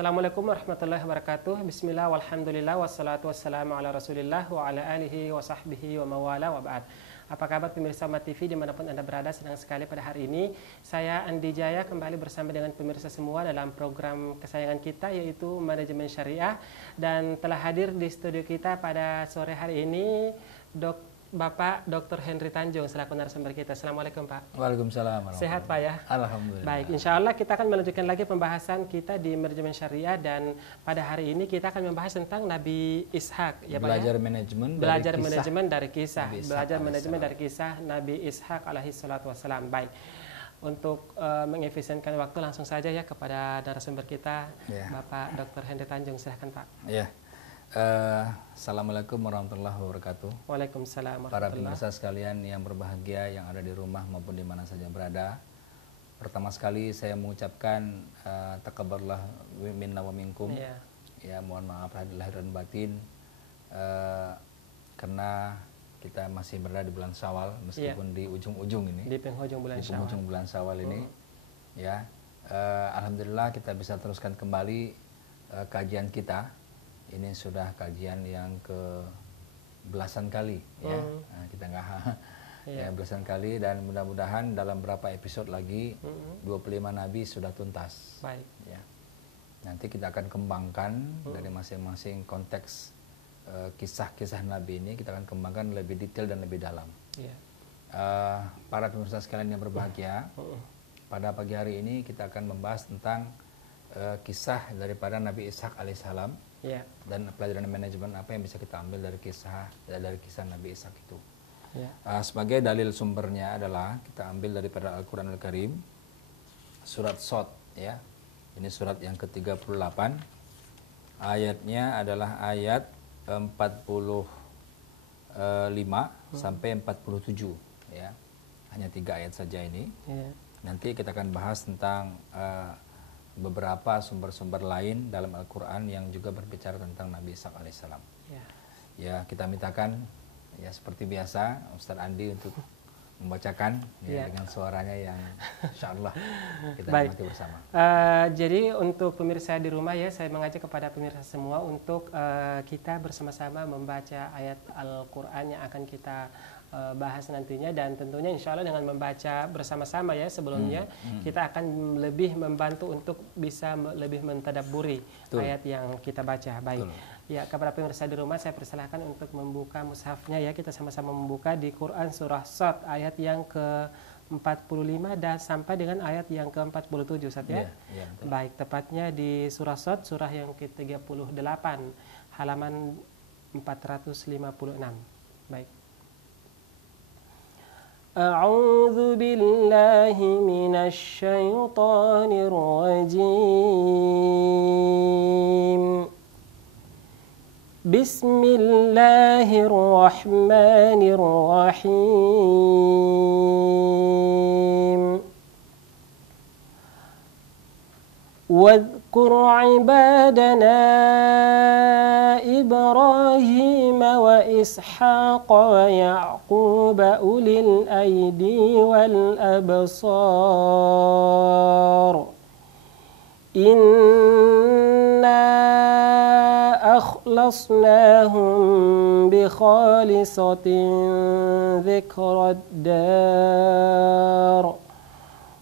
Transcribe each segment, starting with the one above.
Assalamualaikum warahmatullahi wabarakatuh. Bismillah walhamdulillah wassalatu wassalamu ala rasulillah wa ala alihi wa sahbihi wa mawala wa ba'd. Apa kabar pemirsa Umat TV dimanapun Anda berada? Senang sekali pada hari ini saya Andi Jaya kembali bersama dengan pemirsa semua dalam program kesayangan kita, yaitu Manajemen Syariah. Dan telah hadir di studio kita pada sore hari ini Bapak Dr. Henry Tanjung selaku narasumber kita. Assalamualaikum Pak. Waalaikumsalam. Sehat Pak ya? Alhamdulillah. Baik, insya Allah kita akan melanjutkan lagi pembahasan kita di Manajemen Syariah, dan pada hari ini kita akan membahas tentang Nabi Ishak ya Pak Belajar ya? manajemen dari kisah. Belajar manajemen dari kisah Nabi Ishak alaihi salatu wassalam. Baik, untuk mengefisienkan waktu langsung saja ya kepada narasumber kita ya. Bapak Dr. Henry Tanjung, silahkan Pak. Ya. Assalamualaikum warahmatullahi wabarakatuh. Waalaikumsalam. Para pemirsa sekalian yang berbahagia yang ada di rumah maupun di mana saja berada. Pertama sekali saya mengucapkan taqabbalallahu minna wa minkum. Ya, mohon maaf lahir dan batin karena kita masih berada di bulan Syawal meskipun di ujung-ujung ini. Di penghujung bulan Syawal. Ini. Ya. Alhamdulillah kita bisa teruskan kembali kajian kita. Ini sudah kajian yang ke belasan kali ya. Nah, kita nggak ya belasan kali, dan mudah-mudahan dalam beberapa episode lagi 25 nabi sudah tuntas. Baik. Ya. Nanti kita akan kembangkan dari masing-masing konteks kisah-kisah nabi ini, kita akan kembangkan lebih detail dan lebih dalam. Para pemirsa sekalian yang berbahagia, pada pagi hari ini kita akan membahas tentang kisah daripada Nabi Ishak alaihissalam. Dan pelajaran manajemen apa yang bisa kita ambil dari kisah Nabi Ishak itu. Sebagai dalil sumbernya adalah kita ambil daripada Al-Quran Al-Karim, surat Shad ya. Ini surat yang ke-38. Ayatnya adalah ayat 45 sampai 47 ya. Hanya 3 ayat saja ini. Nanti kita akan bahas tentang beberapa sumber-sumber lain dalam Al-Quran yang juga berbicara tentang Nabi Ishak alaihissalam. Ya, kita mintakan ya seperti biasa Ustaz Andi untuk membacakan dengan suaranya yang insya Allah kita nikmati bersama. Jadi untuk pemirsa di rumah ya, saya mengajak kepada pemirsa semua untuk kita bersama-sama membaca ayat Al-Quran yang akan kita bahas nantinya, dan tentunya insya Allah dengan membaca bersama-sama ya sebelumnya kita akan lebih membantu untuk bisa lebih mentadabburi ayat yang kita baca. Baik. Ya, kepada pemirsa di rumah saya persilahkan untuk membuka mushafnya ya, kita sama-sama membuka di Quran surah Shad ayat yang ke-45 dan sampai dengan ayat yang ke-47 Ustaz ya. Baik, tepatnya di surah Shad surah yang ke-38 halaman 456. Baik. A'udzu billahi minasy syaithanir rajim. Bismillahirrahmanirrahim. واذكر عبادنا إبراهيم وإسحاق ويعقوب أولي الأيدي والأبصار إنا أخلصناهم بخالصة ذكر الدار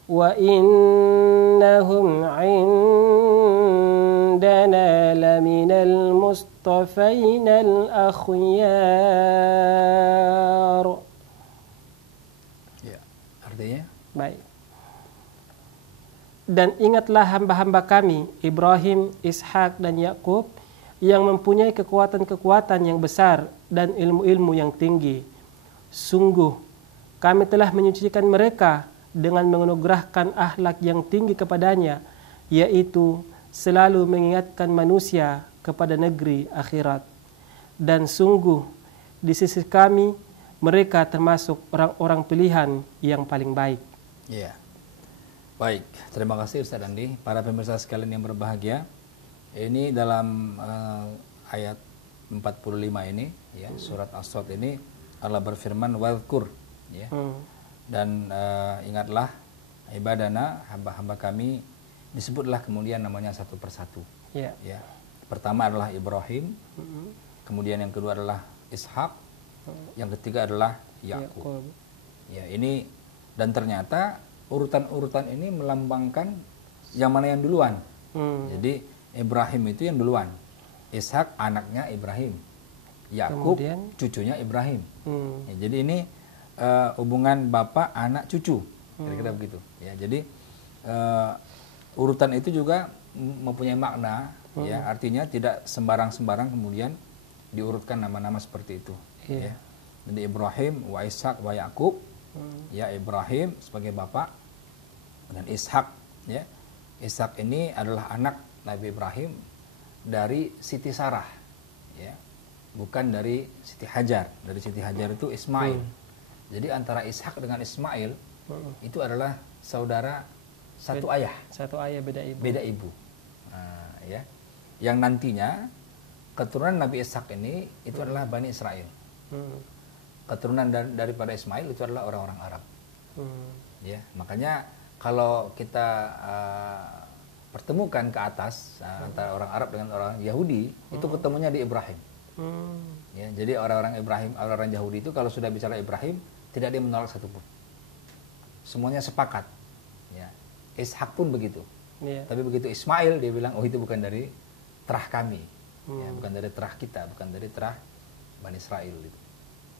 وإنهم عندنا لمن المصطفين الأخيار. Ya, artinya? Baik. Dan ingatlah hamba-hamba kami Ibrahim, Ishak dan Yakub yang mempunyai kekuatan-kekuatan yang besar dan ilmu-ilmu yang tinggi. Sungguh kami telah menyucikan mereka dengan menganugerahkan akhlak yang tinggi kepadanya, yaitu selalu mengingatkan manusia kepada negeri akhirat. Dan sungguh di sisi kami mereka termasuk orang-orang pilihan yang paling baik. Ya. Baik, terima kasih Ustaz Andi. Para pemirsa sekalian yang berbahagia, ini dalam ayat 45 ini ya, surat As-Shad ini Allah berfirman wadhkur ya. Dan ingatlah ibadana, hamba-hamba kami, disebutlah kemudian namanya satu persatu Ya. Ya. Pertama adalah Ibrahim, kemudian yang kedua adalah Ishak, yang ketiga adalah Yakub. Ya, ini dan ternyata urutan-urutan ini melambangkan yang mana yang duluan. Jadi Ibrahim itu yang duluan, Ishak anaknya Ibrahim, Yakub cucunya Ibrahim. Ya, jadi ini hubungan bapak anak cucu, kira-kira begitu. Ya, jadi urutan itu juga mempunyai makna, ya, artinya tidak sembarang-sembarang kemudian diurutkan nama-nama seperti itu. Ya. Jadi Ibrahim wa Ishak wa Yakub, ya, Ibrahim sebagai bapak dan Ishak, ya. Ishak ini adalah anak Nabi Ibrahim dari Siti Sarah, ya, bukan dari Siti Hajar. Dari Siti Hajar itu Ismail. Jadi antara Ishak dengan Ismail itu adalah saudara satu ayah. Satu ayah beda ibu. Beda ibu. Nah, ya. Yang nantinya keturunan Nabi Ishak ini itu adalah Bani Israel. Keturunan daripada Ismail itu adalah orang-orang Arab. Ya, makanya kalau kita pertemukan ke atas antara orang Arab dengan orang Yahudi, itu ketemunya di Ibrahim. Ya, jadi orang-orang Ibrahim, orang-orang Yahudi itu kalau sudah bicara Ibrahim, tidak ada yang menolak satupun. Semuanya sepakat. Ya. Ishak pun begitu. Tapi begitu Ismail, dia bilang, oh itu bukan dari terah kami, ya, bukan dari terah kita, bukan dari terah Bani Israel. Gitu.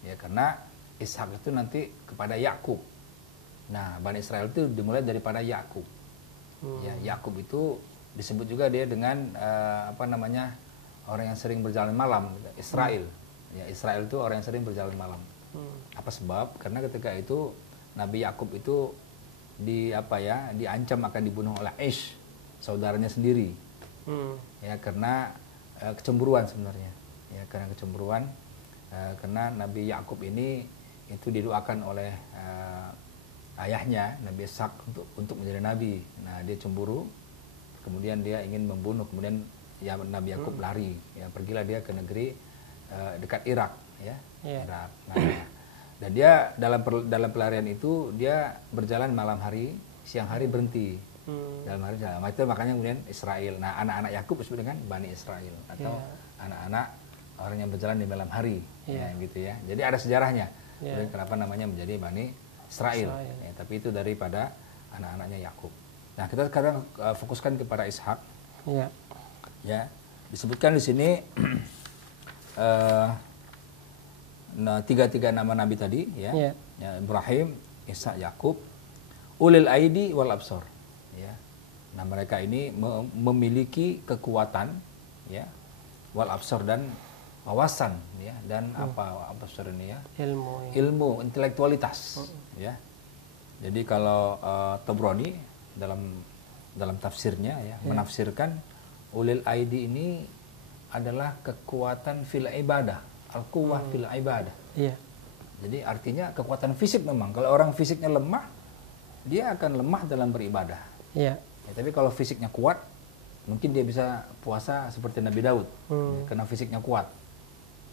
Ya, karena Ishak itu nanti kepada Yakub. Nah, Bani Israel itu dimulai daripada Yakub. Ya, Yakub itu disebut juga dia dengan orang yang sering berjalan malam, Israel. Ya, Israel itu orang yang sering berjalan malam. Apa sebab? Karena ketika itu Nabi Yakub itu diancam akan dibunuh oleh Ish, saudaranya sendiri. Ya, karena kecemburuan sebenarnya. Ya, karena kecemburuan. Karena Nabi Yakub ini itu didoakan oleh ayahnya Nabi Ishak untuk menjadi nabi. Nah, dia cemburu, kemudian dia ingin membunuh, kemudian ya Nabi Yakub lari, ya, pergilah dia ke negeri dekat Irak, ya, Irak. Nah, dan dia dalam pelarian itu dia berjalan malam hari, siang hari berhenti. Dalam hari jalan. Itu makanya kemudian Israel. Nah, anak-anak Yakub disebut dengan Bani Israel atau anak-anak orang yang berjalan di malam hari, ya, gitu ya. Jadi ada sejarahnya. Kemudian kenapa namanya menjadi Bani Israel. Ya, tapi itu daripada anak-anaknya Yakub. Nah, kita sekarang fokuskan kepada Ishak. Ya, disebutkan di sini tiga nama nabi tadi, ya. Ya, Ibrahim, Ishak, Yakub, ulil aidi wal absor. Ya. Nah, mereka ini memiliki kekuatan, ya, wal absor dan wawasan, ya, dan apa absor ini, ya, ilmu intelektualitas, ya. Jadi kalau Tabrani dalam tafsirnya, ya, menafsirkan ulil aidi ini adalah kekuatan fil ibadah, al-quwwah fil ibadah. Jadi artinya kekuatan fisik memang. Kalau orang fisiknya lemah, dia akan lemah dalam beribadah. Ya, tapi kalau fisiknya kuat, mungkin dia bisa puasa seperti Nabi Daud, ya, karena fisiknya kuat.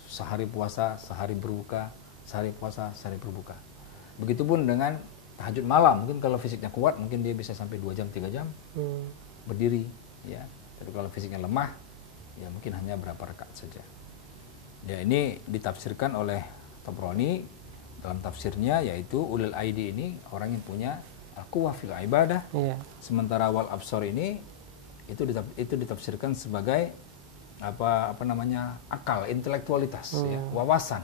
Sehari puasa, sehari berbuka, sehari puasa, sehari berbuka. Begitupun dengan tahajud malam. Mungkin kalau fisiknya kuat, mungkin dia bisa sampai 2 jam, 3 jam berdiri. Ya. Tapi kalau fisiknya lemah, ya mungkin hanya berapa rakaat saja. Ya, ini ditafsirkan oleh Tabrani dalam tafsirnya, yaitu ulil aidi ini orang yang punya al-quwwah fil ibadah. Sementara wal absor ini itu ditafsirkan sebagai akal, intelektualitas, ya, wawasan.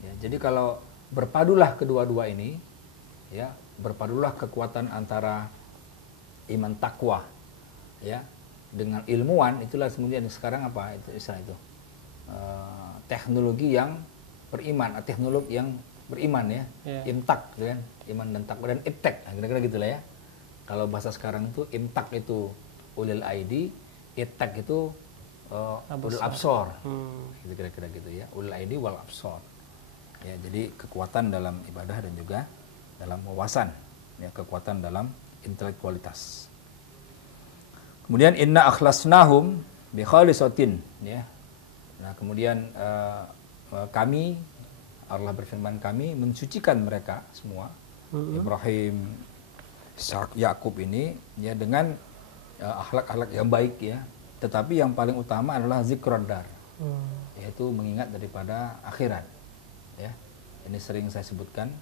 Ya, jadi kalau berpadulah kedua-dua ini, ya, berpadulah kekuatan antara iman takwa, ya, dengan ilmuwan, itulah kemudian sekarang itu istilah itu teknologi yang beriman, teknologi yang beriman, ya, imtak, gitu kan, iman dan takwa, dan iptek, kira-kira gitulah, ya. Kalau bahasa sekarang itu imtak itu ulil aidi, iptek itu ulil absor, gitu, kira-kira gitu, ya, ulil aidi wal absor. Ya, jadi kekuatan dalam ibadah dan juga dalam wawasan, ya, kekuatan dalam intelektualitas. Kemudian inna akhlasnahum bi khalisatin, ya. Nah, kemudian kami, Allah berfirman, kami mensucikan mereka semua, Ibrahim, Ishak, Yakub ini, ya, dengan akhlak-akhlak yang baik, ya, tetapi yang paling utama adalah zikrud dar, yaitu mengingat daripada akhirat. Ya, ini sering saya sebutkan,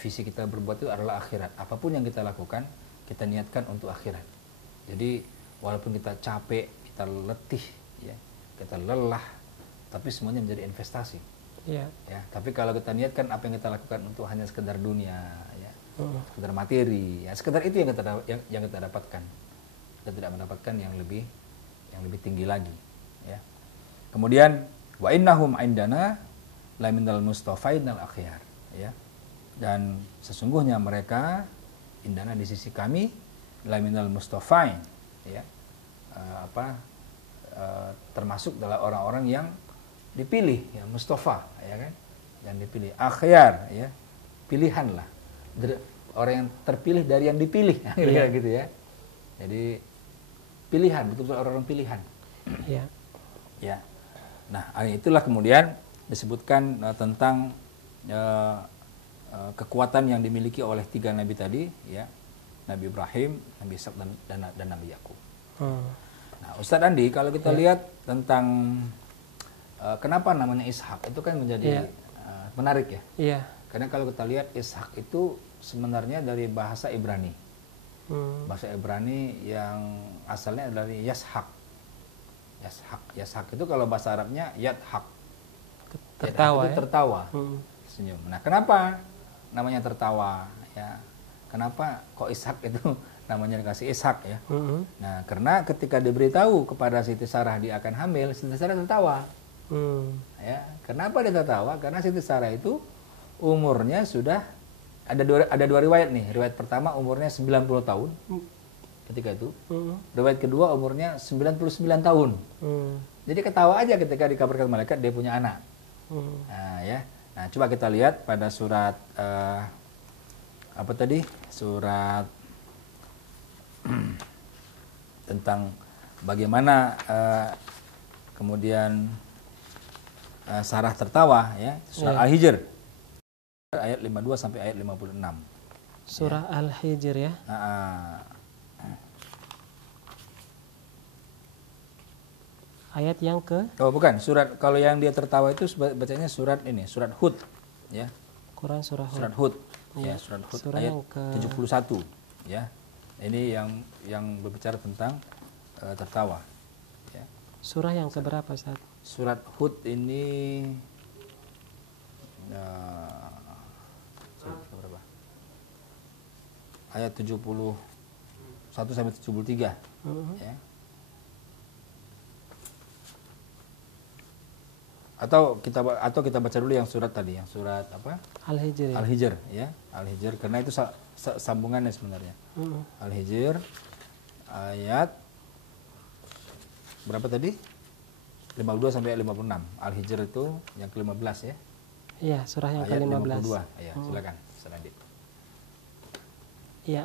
visi kita berbuat itu adalah akhirat. Apapun yang kita lakukan, kita niatkan untuk akhirat. Jadi walaupun kita capek, kita letih, ya, kita lelah, tapi semuanya menjadi investasi. Ya, tapi kalau kita niatkan apa yang kita lakukan untuk hanya sekedar dunia, ya, sekedar materi, ya, sekedar itu yang kita dapatkan. Kita tidak mendapatkan yang lebih tinggi lagi. Ya. Kemudian wa innahum indana la minal mustafainal akhyar, ya. Dan sesungguhnya mereka indana di sisi kami la minal mustafain, ya. Termasuk adalah orang-orang yang dipilih, ya, mustafa, ya kan, yang dipilih, akhyar, ya, pilihan lah, orang yang terpilih dari yang dipilih, kira-kira gitu, ya. Jadi pilihan, betul-betul orang-orang pilihan. Ya. Nah, itulah kemudian disebutkan tentang kekuatan yang dimiliki oleh 3 nabi tadi, ya, Nabi Ibrahim, Nabi Ishak dan Nabi Yakub. Nah, Ustadz Andi, kalau kita lihat tentang kenapa namanya Ishak, itu kan menjadi menarik, ya. Karena kalau kita lihat Ishak itu sebenarnya dari bahasa Ibrani. Bahasa Ibrani yang asalnya dari Yashak. Yashak itu kalau bahasa Arabnya Yadhak. Tertawa, itu tertawa. Senyum. Nah, kenapa namanya tertawa, ya? Kenapa kok Ishak itu namanya dikasih Ishak, ya? Nah, karena ketika diberitahu kepada Siti Sarah dia akan hamil, Siti Sarah tertawa. Ya, kenapa dia tertawa? Karena Siti Sarah itu umurnya sudah ada dua riwayat nih. Riwayat pertama umurnya 90 tahun ketika itu. Riwayat kedua umurnya 99 tahun. Jadi ketawa aja ketika dikabarkan malaikat dia punya anak. Nah, ya. Nah, coba kita lihat pada surat apa tadi? Surat tentang bagaimana kemudian Sarah tertawa, ya, surah Al-Hijr ayat 52 sampai ayat 56. Surah Al-Hijr, ya. Ayat yang ke? Oh, bukan, surat, kalau yang dia tertawa itu bacanya surat ini, surat Hud, ya. Quran surah Hud. Surat Hud. Ya, surat Hud surah ayat yang ke 71, ya. Ini yang berbicara tentang tertawa, ya. Surah yang keberapa, Ustaz? Surat Hud ini berapa? Ayat 71 sampai 73, ya. Atau kita baca dulu yang surat tadi, yang surat apa? Al-Hijr. Ya? Al-Hijr, ya. Al-Hijr karena itu sambungannya sebenarnya. Al-Hijr ayat berapa tadi? 52 sampai 56. Al-Hijr itu yang ke-15, ya. Iya, surah yang ayat ke-15. 52. Ya, silakan, Ustaz. Iya.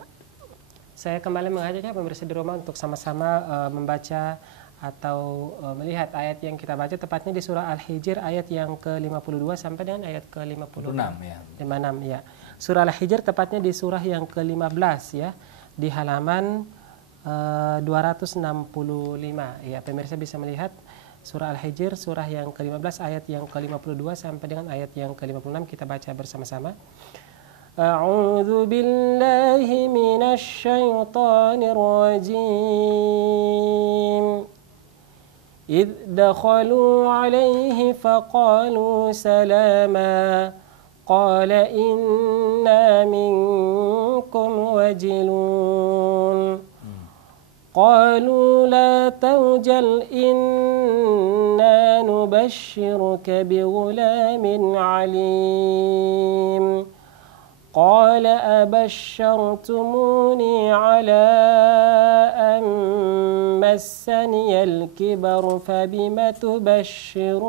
Saya kembali mengajaknya pemirsa di rumah untuk sama-sama membaca atau melihat ayat yang kita baca, tepatnya di surah Al-Hijr ayat yang ke-52 sampai dengan ayat ke-56. 56, ya. 56, ya. Surah Al-Hijr tepatnya di surah yang ke-15, ya. Di halaman 265. Ya, pemirsa bisa melihat surah Al-Hijr, surah yang ke-15 ayat yang ke-52 sampai dengan ayat yang ke-56. Kita baca bersama-sama. A'udzu billahi minasy syaithanir rajim. إذ دخلوا عليه فقالوا سلاما قال إنا منكم وجلون قالوا لا توجل إنا نبشرك بغلام عليم قال أبشرتموني على أن مسني الكبر فبم تبشرون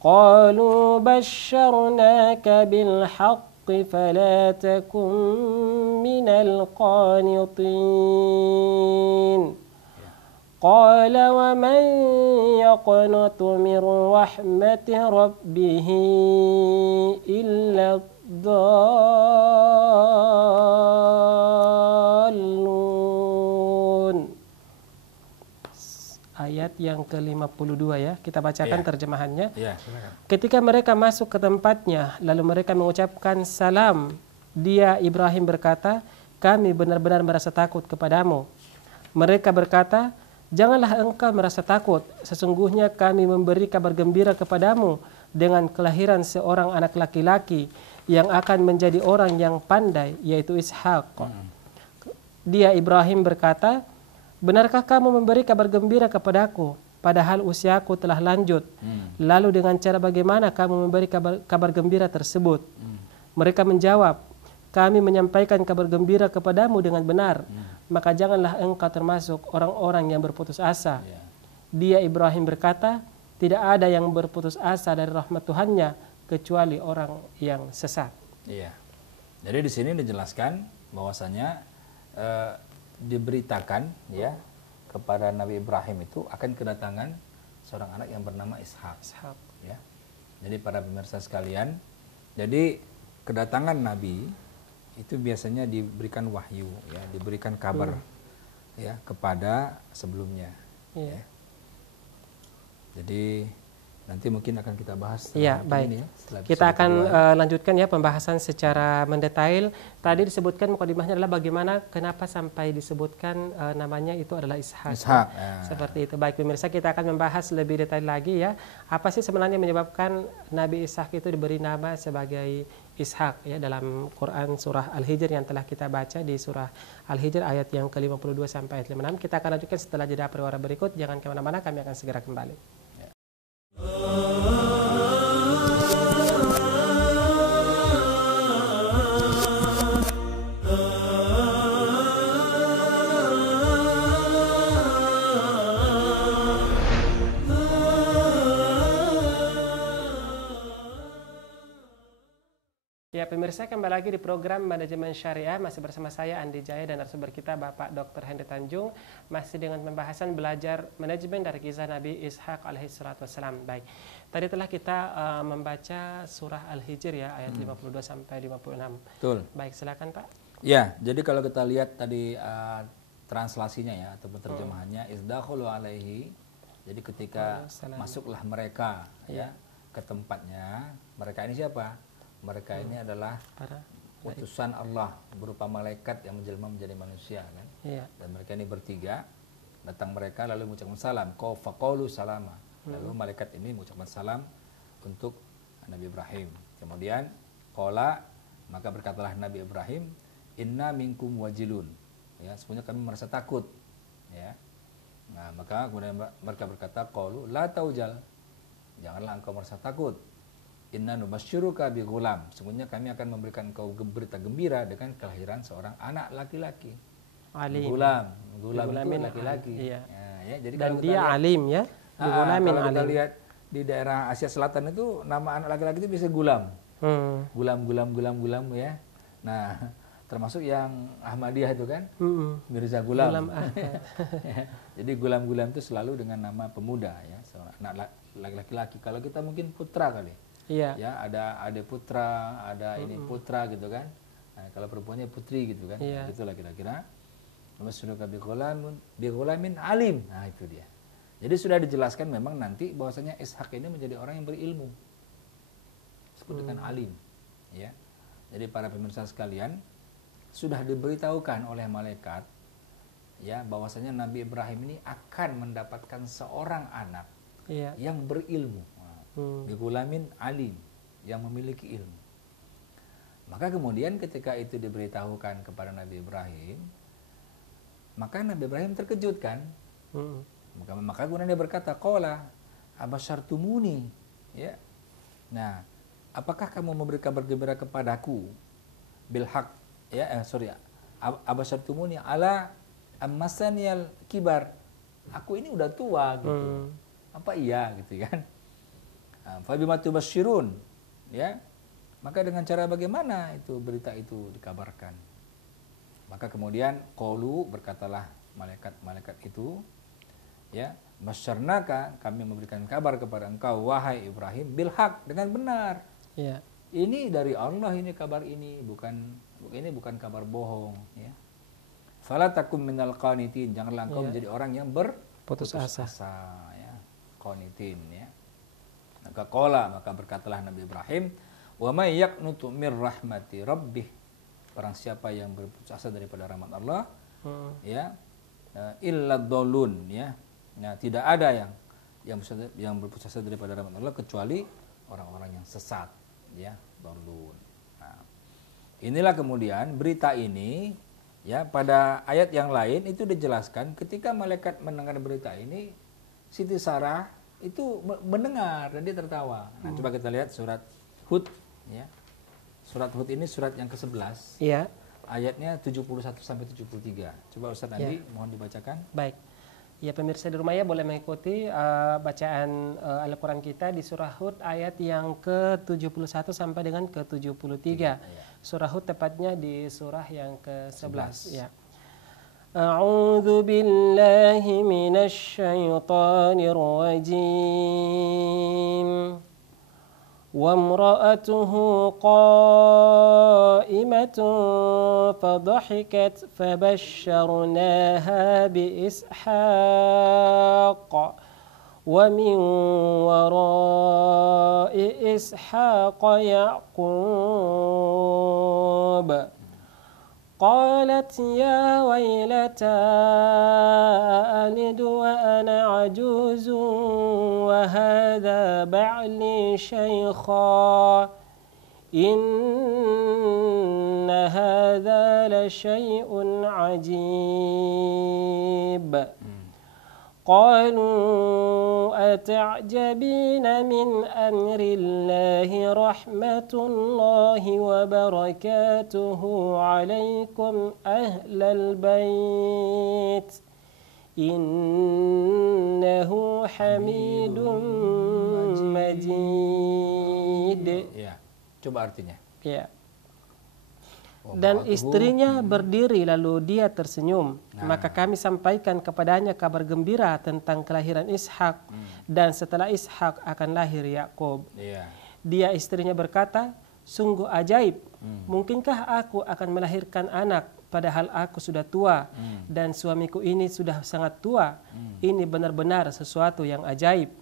قالوا بشرناك بالحق فلا تكن من القانطين قال ومن يقنط من رحمة ربه إلا الضالون. ayat yang ke-52 ya. Kita bacakan terjemahannya. Silakan. Ketika mereka masuk ke tempatnya, lalu mereka mengucapkan salam. Dia Ibrahim berkata, kami benar-benar merasa takut kepadamu. Mereka berkata, janganlah engkau merasa takut. Sesungguhnya kami memberi kabar gembira kepadamu dengan kelahiran seorang anak laki-laki yang akan menjadi orang yang pandai, yaitu Ishak. Dia Ibrahim berkata, benarkah kamu memberi kabar gembira kepadaku, padahal usiaku telah lanjut? Lalu dengan cara bagaimana kamu memberi kabar gembira tersebut? Mereka menjawab, kami menyampaikan kabar gembira kepadamu dengan benar, maka janganlah engkau termasuk orang-orang yang berputus asa. Dia Ibrahim berkata, tidak ada yang berputus asa dari rahmat Tuhannya kecuali orang yang sesat. Iya. Jadi di sini dijelaskan bahwasanya diberitakan ya kepada Nabi Ibrahim itu akan kedatangan seorang anak yang bernama Ishak. Ya. Jadi para pemirsa sekalian, jadi kedatangan Nabi itu biasanya diberikan wahyu, ya, diberikan kabar ya kepada sebelumnya. Ya. Jadi nanti mungkin akan kita bahas. Iya, baik. Ini, ya, kita akan lanjutkan ya pembahasan secara mendetail. Tadi disebutkan mukadimahnya adalah bagaimana kenapa sampai disebutkan namanya itu adalah Ishak. Ishak. Seperti itu. Baik pemirsa, kita akan membahas lebih detail lagi ya. Apa sih sebenarnya menyebabkan Nabi Ishak itu diberi nama sebagai Ishak ya dalam Quran surah Al-Hijr yang telah kita baca di surah Al-Hijr ayat yang ke-52 sampai ayat 56. Kita akan lanjutkan setelah jeda perwara berikut. Jangan kemana-mana, kami akan segera kembali. Ya pemirsa, kembali lagi di program Manajemen Syariah. Masih bersama saya Andi Jaya dan narasumber kita Bapak Dr. Hendy Tanjung. Masih dengan pembahasan belajar manajemen dari kisah Nabi Ishak alaihi salatu wassalam. Baik, tadi telah kita membaca surah Al-Hijr ya ayat 52 sampai 56. Betul. Baik, silakan Pak. Ya, jadi kalau kita lihat tadi translasinya ya ataupun terjemahannya, izdakhulu alaihi. Jadi ketika masuklah mereka ya ke tempatnya, mereka ini siapa? Mereka ini adalah utusan Allah berupa malaikat yang menjelma menjadi manusia kan. Dan mereka ini bertiga, datang mereka lalu mengucapkan salam, faqalu salama. Lalu malaikat ini mengucapkan salam untuk Nabi Ibrahim. Kemudian qala, maka berkatalah Nabi Ibrahim, inna minkum wajilun. Ya, sebenarnya kami merasa takut. Ya. Nah, maka kemudian mereka berkata, qalu la taujal. Janganlah engkau merasa takut. Inna nubasyiruka bi ghulam. Sesungguhnya kami akan memberikan kau berita gembira dengan kelahiran seorang anak laki-laki. Alim. Gulam itu laki-laki. Iya. Ya, jadi dan kalau dia lihat, alim ya. Kalau kita lihat di daerah Asia Selatan itu nama anak laki-laki itu bisa gulam. Gulam ya. Nah, termasuk yang Ahmadiyah itu kan, Mirza Gulam. Jadi gulam-gulam itu selalu dengan nama pemuda ya, seorang anak laki-laki. Kalau kita mungkin putra kali. Iya. Ya, ada adik putra, ada ini putra gitu kan. Nah, kalau perempuannya putri gitu kan. Iya. Itulah kira-kira. Masyruka bi ghulamin alim. Nah, itu dia. Jadi sudah dijelaskan memang nanti bahwasanya Ishak ini menjadi orang yang berilmu. Disebut dengan alim. Ya. Jadi para pemirsa sekalian, sudah diberitahukan oleh malaikat ya bahwasanya Nabi Ibrahim ini akan mendapatkan seorang anak yang berilmu. Bigulamin alim, yang memiliki ilmu. Maka kemudian ketika itu diberitahukan kepada Nabi Ibrahim, maka Nabi Ibrahim terkejut kan. Maka kemudian dia berkata, qala abasyartumuni, ya. Nah, apakah kamu memberi kabar gembira kepadaku bil haq, ya, abasyartumuni ala ammasaniyal kibar. Aku ini udah tua gitu. Apa iya gitu kan? Fabima tubasyirun, ya. Maka dengan cara bagaimana itu berita itu dikabarkan? Maka kemudian qalu, berkatalah malaikat itu, ya, masyarnaka, kami memberikan kabar kepada engkau wahai Ibrahim bil haq, dengan benar. Ya. Ini dari Allah, ini kabar ini bukan kabar bohong, ya. Fala takum minal qanitin, janganlah engkau menjadi orang yang putus asa ya, qanitin ya. Maka berkatalah Nabi Ibrahim, wa may yaqnutu mir rahmati rabbih, orang siapa yang berputus asa daripada rahmat Allah, ya, illa dhalun ya. Nah, tidak ada yang berputus asa daripada rahmat Allah kecuali orang-orang yang sesat ya, dhalun. Nah, inilah kemudian berita ini ya, pada ayat yang lain itu dijelaskan ketika malaikat mendengar berita ini, Siti Sarah itu mendengar dan dia tertawa. Nah, coba kita lihat surat Hud ya. Surat Hud ini surat yang ke-11. Iya. Ayatnya 71 sampai 73. Coba Ustaz Andi mohon dibacakan. Baik. Ya, pemirsa di rumah ya boleh mengikuti bacaan Al-Qur'an kita di surah Hud ayat yang ke-71 sampai dengan ke-73. Ya. Surah Hud tepatnya di surah yang ke-11 ya. A'udzu billahi minasy syaithanir rajim. وامرأته قائمة فضحكت فبشرناها بإسحاق ومن وراء إسحاق يعقوب قالت يا ويلتى ألد وأنا عجوز وهذا بعلي شيخا إن هذا لشيء عجيب قالوا أتعجبين من أمر الله رحمة الله وبركاته عليكم أهل البيت إنه حميد مجيد. Ya, coba artinya. Ya. Dan istrinya berdiri lalu dia tersenyum. Maka kami sampaikan kepadanya kabar gembira tentang kelahiran Ishak. Dan setelah Ishak akan lahir Yakub. Dia istrinya berkata, sungguh ajaib. Mungkinkah aku akan melahirkan anak padahal aku sudah tua dan suamiku ini sudah sangat tua. Ini benar-benar sesuatu yang ajaib.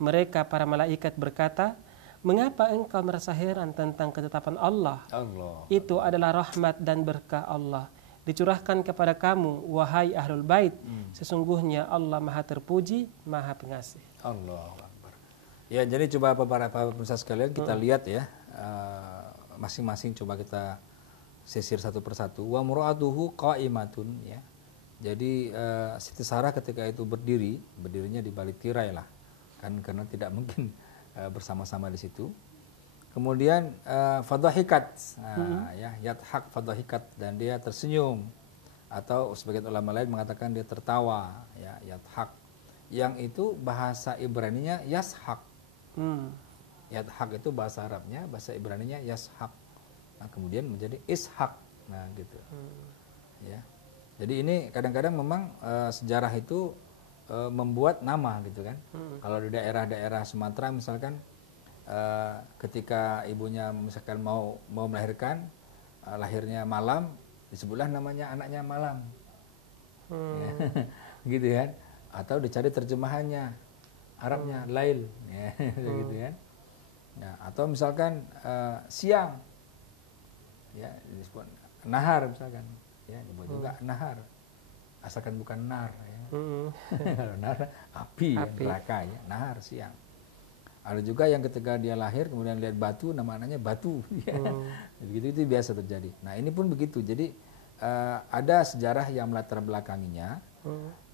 Mereka para malaikat berkata, mengapa engkau merasa heran tentang ketetapan Allah? Itu adalah rahmat dan berkah Allah. Dicurahkan kepada kamu, wahai ahlul bait. Sesungguhnya Allah maha terpuji, maha pengasih. Allahu Akbar. Ya, jadi coba para pemirsa sekalian kita lihat ya. Masing-masing coba kita sisir satu persatu. Wa mura'atuhu qa'imatun ya. Jadi Siti Sarah ketika itu berdirinya di balik tirai lah. Kan karena tidak mungkin bersama-sama di situ. Kemudian fadhahikat, ya, yathak fadhahikat, dan dia tersenyum, atau sebagian ulama lain mengatakan dia tertawa, ya, yathak. Yang itu bahasa Ibraninya yashak. Yathak itu bahasa Arabnya, bahasa Ibraninya yashak. Nah, kemudian menjadi ishak. Nah, gitu. Ya. Jadi ini kadang-kadang memang sejarah itu membuat nama gitu kan. Kalau di daerah-daerah Sumatera misalkan ketika ibunya misalkan mau melahirkan, lahirnya malam, disebutlah namanya anaknya malam. Ya, gitu kan. Atau dicari terjemahannya Arabnya lail ya, gitu kan. Nah, atau misalkan siang ya disebut nahar misalkan ya, disebut juga nahar asalkan bukan nar ya. Kalau nar api. Ya, neraka ya, nahar siang. Ada juga yang ketika dia lahir kemudian lihat batu, nama anaknya batu ya. Begitu, itu biasa terjadi. Nah, ini pun begitu. Jadi ada sejarah yang melatar belakanginya.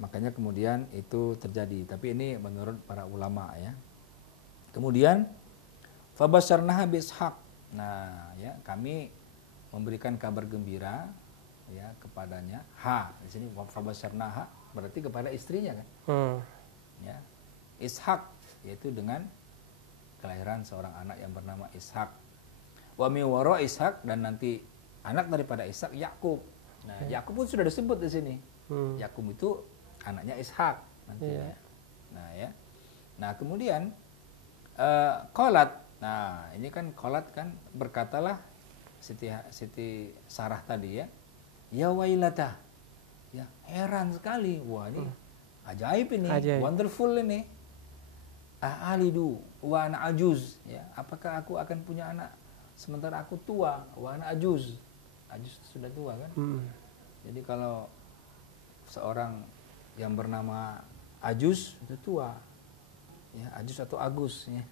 Makanya kemudian itu terjadi. Tapi ini menurut para ulama ya. Kemudian fabasyarnaha bishaq. Nah, ya, kami memberikan kabar gembira ya kepadanya. Di sini fabasyarnaha berarti kepada istrinya kan. Ya. Ishak, yaitu dengan kelahiran seorang anak yang bernama Ishak. Wa min wara Ishak, dan nanti anak daripada Ishak Yakub. Nah, Yakub pun sudah disebut di sini. Yakub itu anaknya Ishak nantinya. Nah, ya. Nah, kemudian qalat. Nah, ini kan qalat kan, berkatalah Siti Sarah tadi ya. Ya wailata. Ya, heran sekali. Wah, ini Ajaib ini, Ajaib. wonderful ini. Alidu wa ana ajuz, ya. Apakah aku akan punya anak sementara aku tua? Wa ana ajuz. Ajuz sudah tua kan? Jadi kalau seorang yang bernama Ajuz itu tua. Ya, Ajuz atau Agus ya.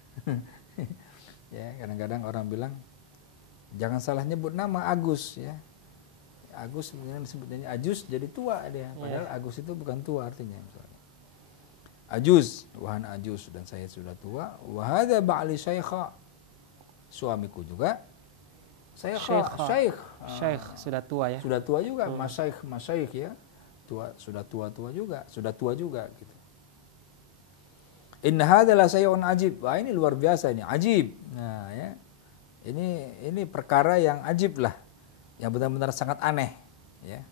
Ya, kadang-kadang orang bilang jangan salah nyebut nama Agus ya. Agus kemudian disebutnya Ajuz jadi tua dia. Padahal Agus itu bukan tua artinya misalnya. Ajuz, wahana Ajuz dan saya sudah tua. Wa hadza ba'li syaikha. Suamiku juga Syekh sudah tua ya. Sudah tua juga, masyaikh ya. Sudah tua juga gitu. Inna hadza la syai'un ajib. Wah, ini luar biasa ini, ajib. Nah, ya. Ini perkara yang ajib lah. Yang benar-benar sangat aneh, ya.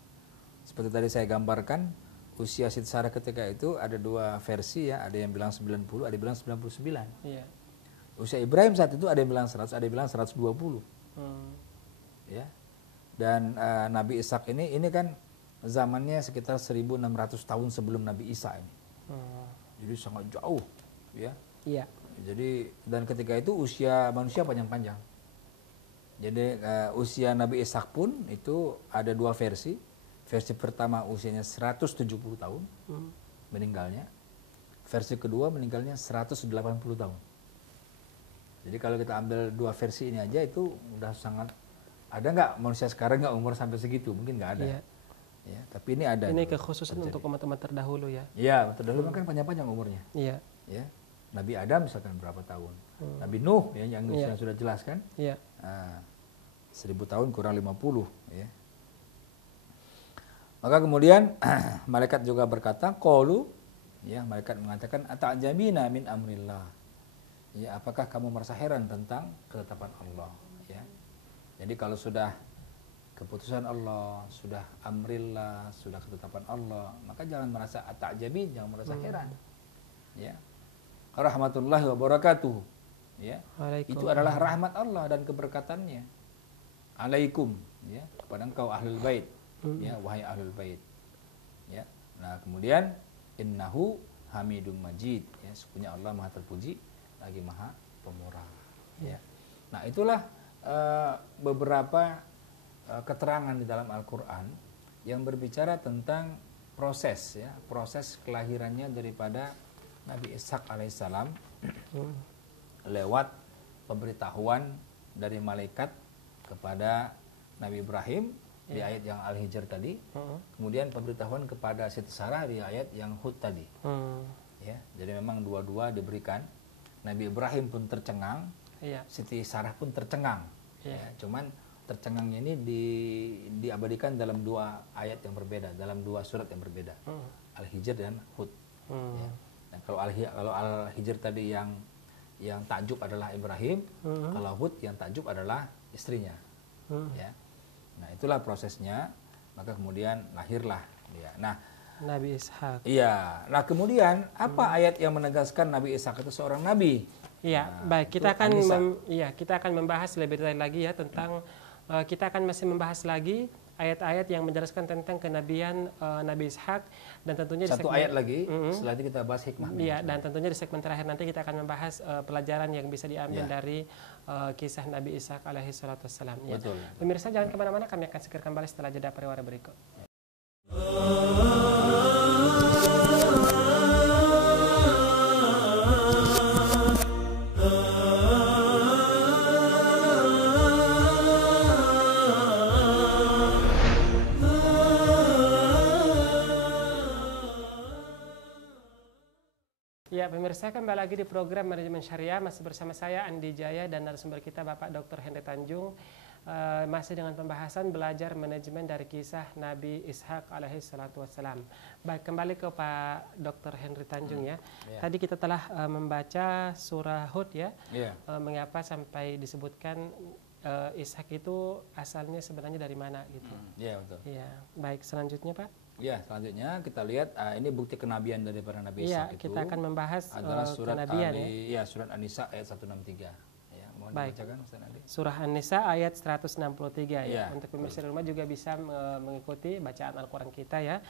Seperti tadi saya gambarkan, usia Siti Sarah ketika itu ada dua versi ya, ada yang bilang 90, ada yang bilang 99. Iya. Usia Ibrahim saat itu ada yang bilang 100, ada yang bilang 120. Ya. Dan Nabi Ishak ini kan zamannya sekitar 1600 tahun sebelum Nabi Isa ini. Jadi sangat jauh, ya. Iya. Jadi dan ketika itu usia manusia panjang-panjang. Jadi usia Nabi Ishak pun itu ada dua versi. Versi pertama usianya 170 tahun meninggalnya. Versi kedua meninggalnya 180 tahun. Jadi kalau kita ambil dua versi ini aja itu udah sangat. Ada nggak manusia sekarang nggak umur sampai segitu? Mungkin nggak ada. Iya. Ya, tapi ini ada. Ini kekhususan untuk umat-umat terdahulu ya. Iya, terdahulu kan panjang-panjang umurnya. Iya. Ya. Nabi Adam misalkan berapa tahun? Nabi Nuh ya, yang sudah jelas kan? Iya. 1000 tahun kurang 50 ya. Maka kemudian malaikat juga berkata, qalu ya, malaikat mengatakan ata'jabina min amrillah. Ya, apakah kamu merasa heran tentang ketetapan Allah ya? Jadi kalau sudah keputusan Allah, sudah amrillah, sudah ketetapan Allah, maka jangan merasa ata'jabin, jangan merasa heran. Ya. Rahmatullahi wa barakatuh. Ya. Itu adalah rahmat Allah dan keberkatannya. Alaikum, ya, kepada engkau ahlul bait. Ya, wahai ahlul bait. Ya. Nah, kemudian innahu hamidum majid, ya, sesungguhnya Allah Maha terpuji lagi Maha pemurah. Ya. Nah, itulah beberapa keterangan di dalam Al-Qur'an yang berbicara tentang proses, ya, proses kelahirannya daripada Nabi Ishak alaihissalam lewat pemberitahuan dari malaikat kepada Nabi Ibrahim di ayat yang Al-Hijr tadi, kemudian pemberitahuan kepada Siti Sarah di ayat yang Hud tadi. Ya, jadi memang dua-dua diberikan. Nabi Ibrahim pun tercengang, Siti Sarah pun tercengang. Ya, cuman tercengangnya ini diabadikan dalam dua ayat yang berbeda, dalam dua surat yang berbeda, Al-Hijr dan Hud. Ya. Nah, kalau Al-Hijr tadi yang takjub adalah Ibrahim, kalau Hud yang takjub adalah istrinya. Ya. Nah, itulah prosesnya, maka kemudian lahirlah dia. Nah, Nabi Ishak. Iya. Nah, kemudian apa ayat yang menegaskan Nabi Ishak itu seorang nabi? Iya, Nah, baik, kita akan membahas lebih detail lagi ya tentang kita akan masih membahas lagi ayat-ayat yang menjelaskan tentang kenabian Nabi Ishak, dan tentunya satu ayat lagi setelah itu kita bahas hikmah. Iya, dan tentunya di segmen terakhir nanti kita akan membahas pelajaran yang bisa diambil dari kisah Nabi Ishak alaihi salatu wassalam. Ya. Betul. Pemirsa jangan kemana-mana, kami akan segera kembali setelah jeda pariwara berikut. Ya, pemirsa, kembali lagi di program Manajemen Syariah, masih bersama saya Andi Jaya dan narasumber kita Bapak Dr. Henry Tanjung, masih dengan pembahasan belajar manajemen dari kisah Nabi Ishak alaihi salatu wassalam. Baik, kembali ke Pak Dr. Henry Tanjung ya. Tadi kita telah membaca surah Hud ya. Mengapa sampai disebutkan Ishak itu asalnya sebenarnya dari mana gitu. Iya, betul. Iya, baik, selanjutnya Pak. Ya, selanjutnya kita lihat ini bukti kenabian daripada Nabi Ishak itu. Kita akan membahas adalah surat kenabian surat An-Nisa ayat 163. Ya, mohon dibacakan Ustaz Andi. Surah An-Nisa ayat 163 ya. Untuk pemirsa di rumah juga bisa mengikuti bacaan Al-Qur'an kita ya.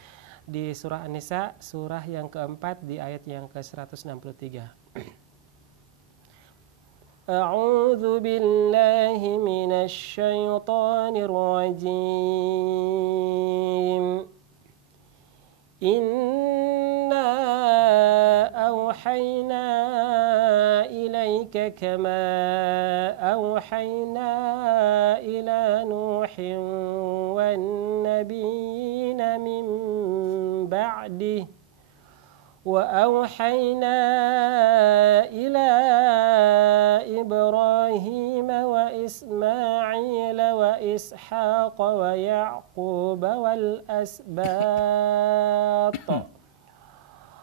di surah An-Nisa, surah yang keempat di ayat yang ke-163. A'udzu billahi minasy syaithanir rajim. Inna awhayna ilaika kama awhayna ila Nuhin wan nabiyina min ba'dih wa awhayna ila Ibrahim wa Ismail wa Ishaq wa Yaqub wal asbat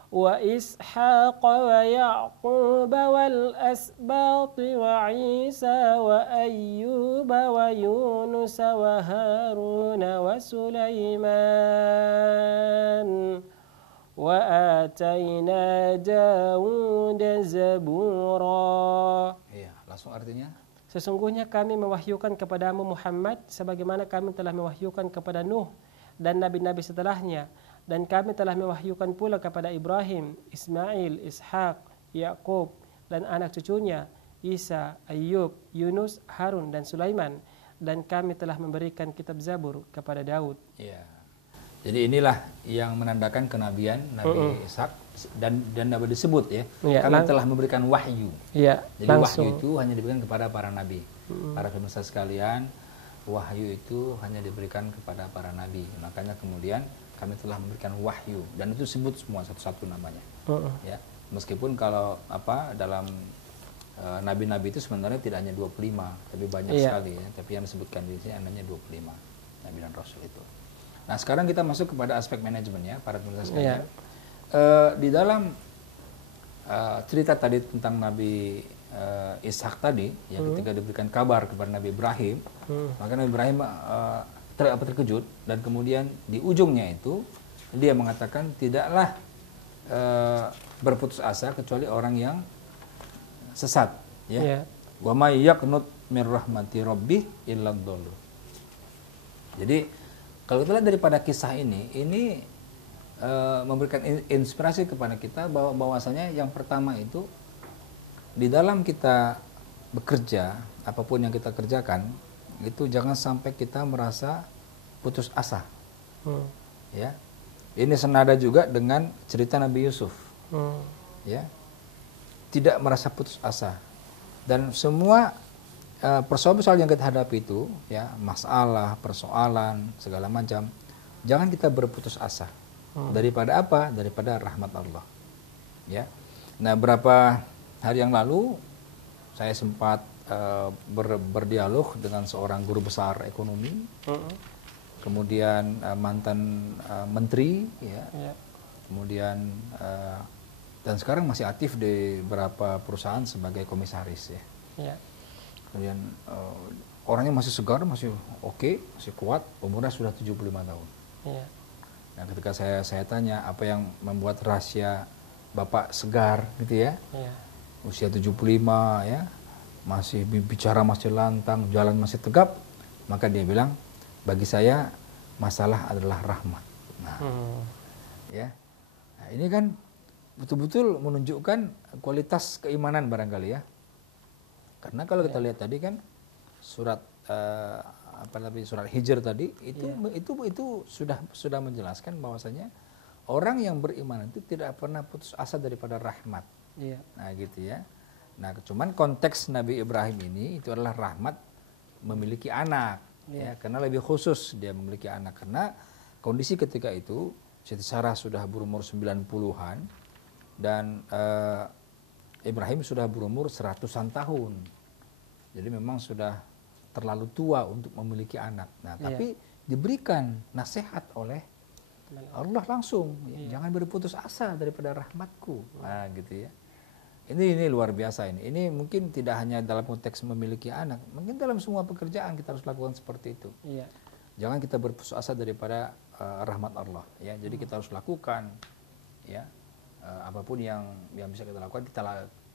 وإسحاق ويعقوب والأسباط وعيسى وأيوب ويونس وهارون وسليمان وآتينا داود زبورا. Iya, langsung artinya? Sesungguhnya kami mewahyukan kepadamu Muhammad sebagaimana kami telah mewahyukan kepada Nuh dan nabi-nabi setelahnya. Dan kami telah mewahyukan pula kepada Ibrahim, Ismail, Ishak, Yakub, dan anak cucunya, Isa, Ayub, Yunus, Harun, dan Sulaiman. Dan kami telah memberikan kitab Zabur kepada Daud. Ya. Jadi inilah yang menandakan kenabian Nabi Ishak dan Nabi disebut ya. Kami telah memberikan wahyu. Ya, jadi langsung. Wahyu itu hanya diberikan kepada para nabi. Para pemirsa sekalian, wahyu itu hanya diberikan kepada para nabi. Makanya kemudian kami telah memberikan wahyu dan itu sebut semua satu-satu namanya. Ya, meskipun kalau dalam nabi-nabi itu sebenarnya tidak hanya 25, tapi banyak sekali ya. Tapi yang disebutkan di sini hanya 25 nabi dan rasul itu. Nah, sekarang kita masuk kepada aspek manajemen ya, para pemirsa sekalian. Di dalam cerita tadi tentang Nabi Ishak tadi, ya ketika diberikan kabar kepada Nabi Ibrahim, maka Nabi Ibrahim terkejut dan kemudian di ujungnya itu dia mengatakan tidaklah berputus asa kecuali orang yang sesat ya. Wa may yaqnut mir rahmati rabbih illa dhallu. Jadi kalau kita lihat daripada kisah ini memberikan inspirasi kepada kita bahwasanya yang pertama itu di dalam kita bekerja apapun yang kita kerjakan itu jangan sampai kita merasa putus asa. Ya. Ini senada juga dengan cerita Nabi Yusuf. Ya. Tidak merasa putus asa. Dan semua persoalan yang kita hadapi itu ya, masalah, persoalan, segala macam, jangan kita berputus asa. Daripada apa? Daripada rahmat Allah. Ya. Nah, berapa hari yang lalu saya sempat berdialog dengan seorang guru besar ekonomi, kemudian mantan menteri, ya. Kemudian dan sekarang masih aktif di beberapa perusahaan sebagai komisaris, ya. Kemudian orangnya masih segar, masih oke, masih kuat, umurnya sudah 75 tahun. Nah, ketika saya tanya apa yang membuat rahasia Bapak segar, gitu ya, usia 75 ya. Masih bicara masih lantang, jalan masih tegap, maka dia bilang, bagi saya masalah adalah rahmat. Nah, ya, nah, ini kan betul-betul menunjukkan kualitas keimanan barangkali ya. Karena kalau kita lihat tadi kan surat surat Hijr tadi itu sudah menjelaskan bahwasanya orang yang beriman itu tidak pernah putus asa daripada rahmat. Nah, gitu ya. Nah, cuman konteks Nabi Ibrahim ini itu adalah rahmat memiliki anak, ya, karena lebih khusus dia memiliki anak karena kondisi ketika itu Siti Sarah sudah berumur 90-an dan Ibrahim sudah berumur 100-an tahun, jadi memang sudah terlalu tua untuk memiliki anak. Nah, tapi diberikan nasihat oleh Allah langsung, jangan berputus asa daripada rahmatku, nah gitu ya. Ini luar biasa ini. Ini mungkin tidak hanya dalam konteks memiliki anak, mungkin dalam semua pekerjaan kita harus lakukan seperti itu. Jangan kita berputus asa daripada rahmat Allah. Ya, jadi kita harus lakukan, ya, apapun yang bisa kita lakukan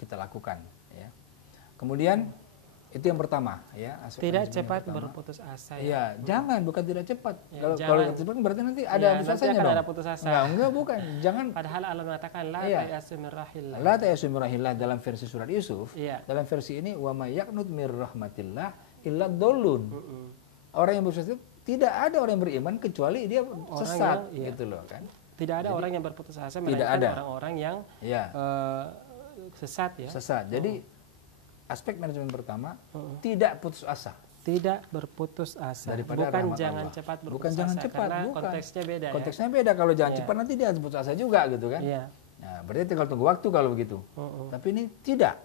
kita lakukan. Ya. Kemudian Itu yang pertama, ya. Tidak cepat berputus asa. Iya, jangan, bukan tidak cepat. Ya, kalau cepat berarti nanti ada putus asanya dong. Ada putus asa. Enggak, bukan. Jangan. Padahal Allah mengatakan la ta'yasu min rahillah. La ta'yasu min rahillah dalam versi surat Yusuf. Iya. Dalam versi ini wa may yaqnut mir rahmatillah illa dollun. Orang yang berputus asa tidak ada orang yang beriman kecuali dia sesat, gitu loh kan. Tidak ada orang yang berputus asa, melainkan orang-orang yang sesat ya. Sesat. Jadi aspek manajemen pertama tidak putus asa. Tidak berputus asa. Bukan jangan cepat berputus asa. Bukan jangan cepat, karena konteksnya beda. Konteksnya beda. Kalau jangan cepat nanti dia putus asa juga gitu kan. Iya. Nah, berarti tinggal tunggu waktu kalau begitu. Tapi ini tidak.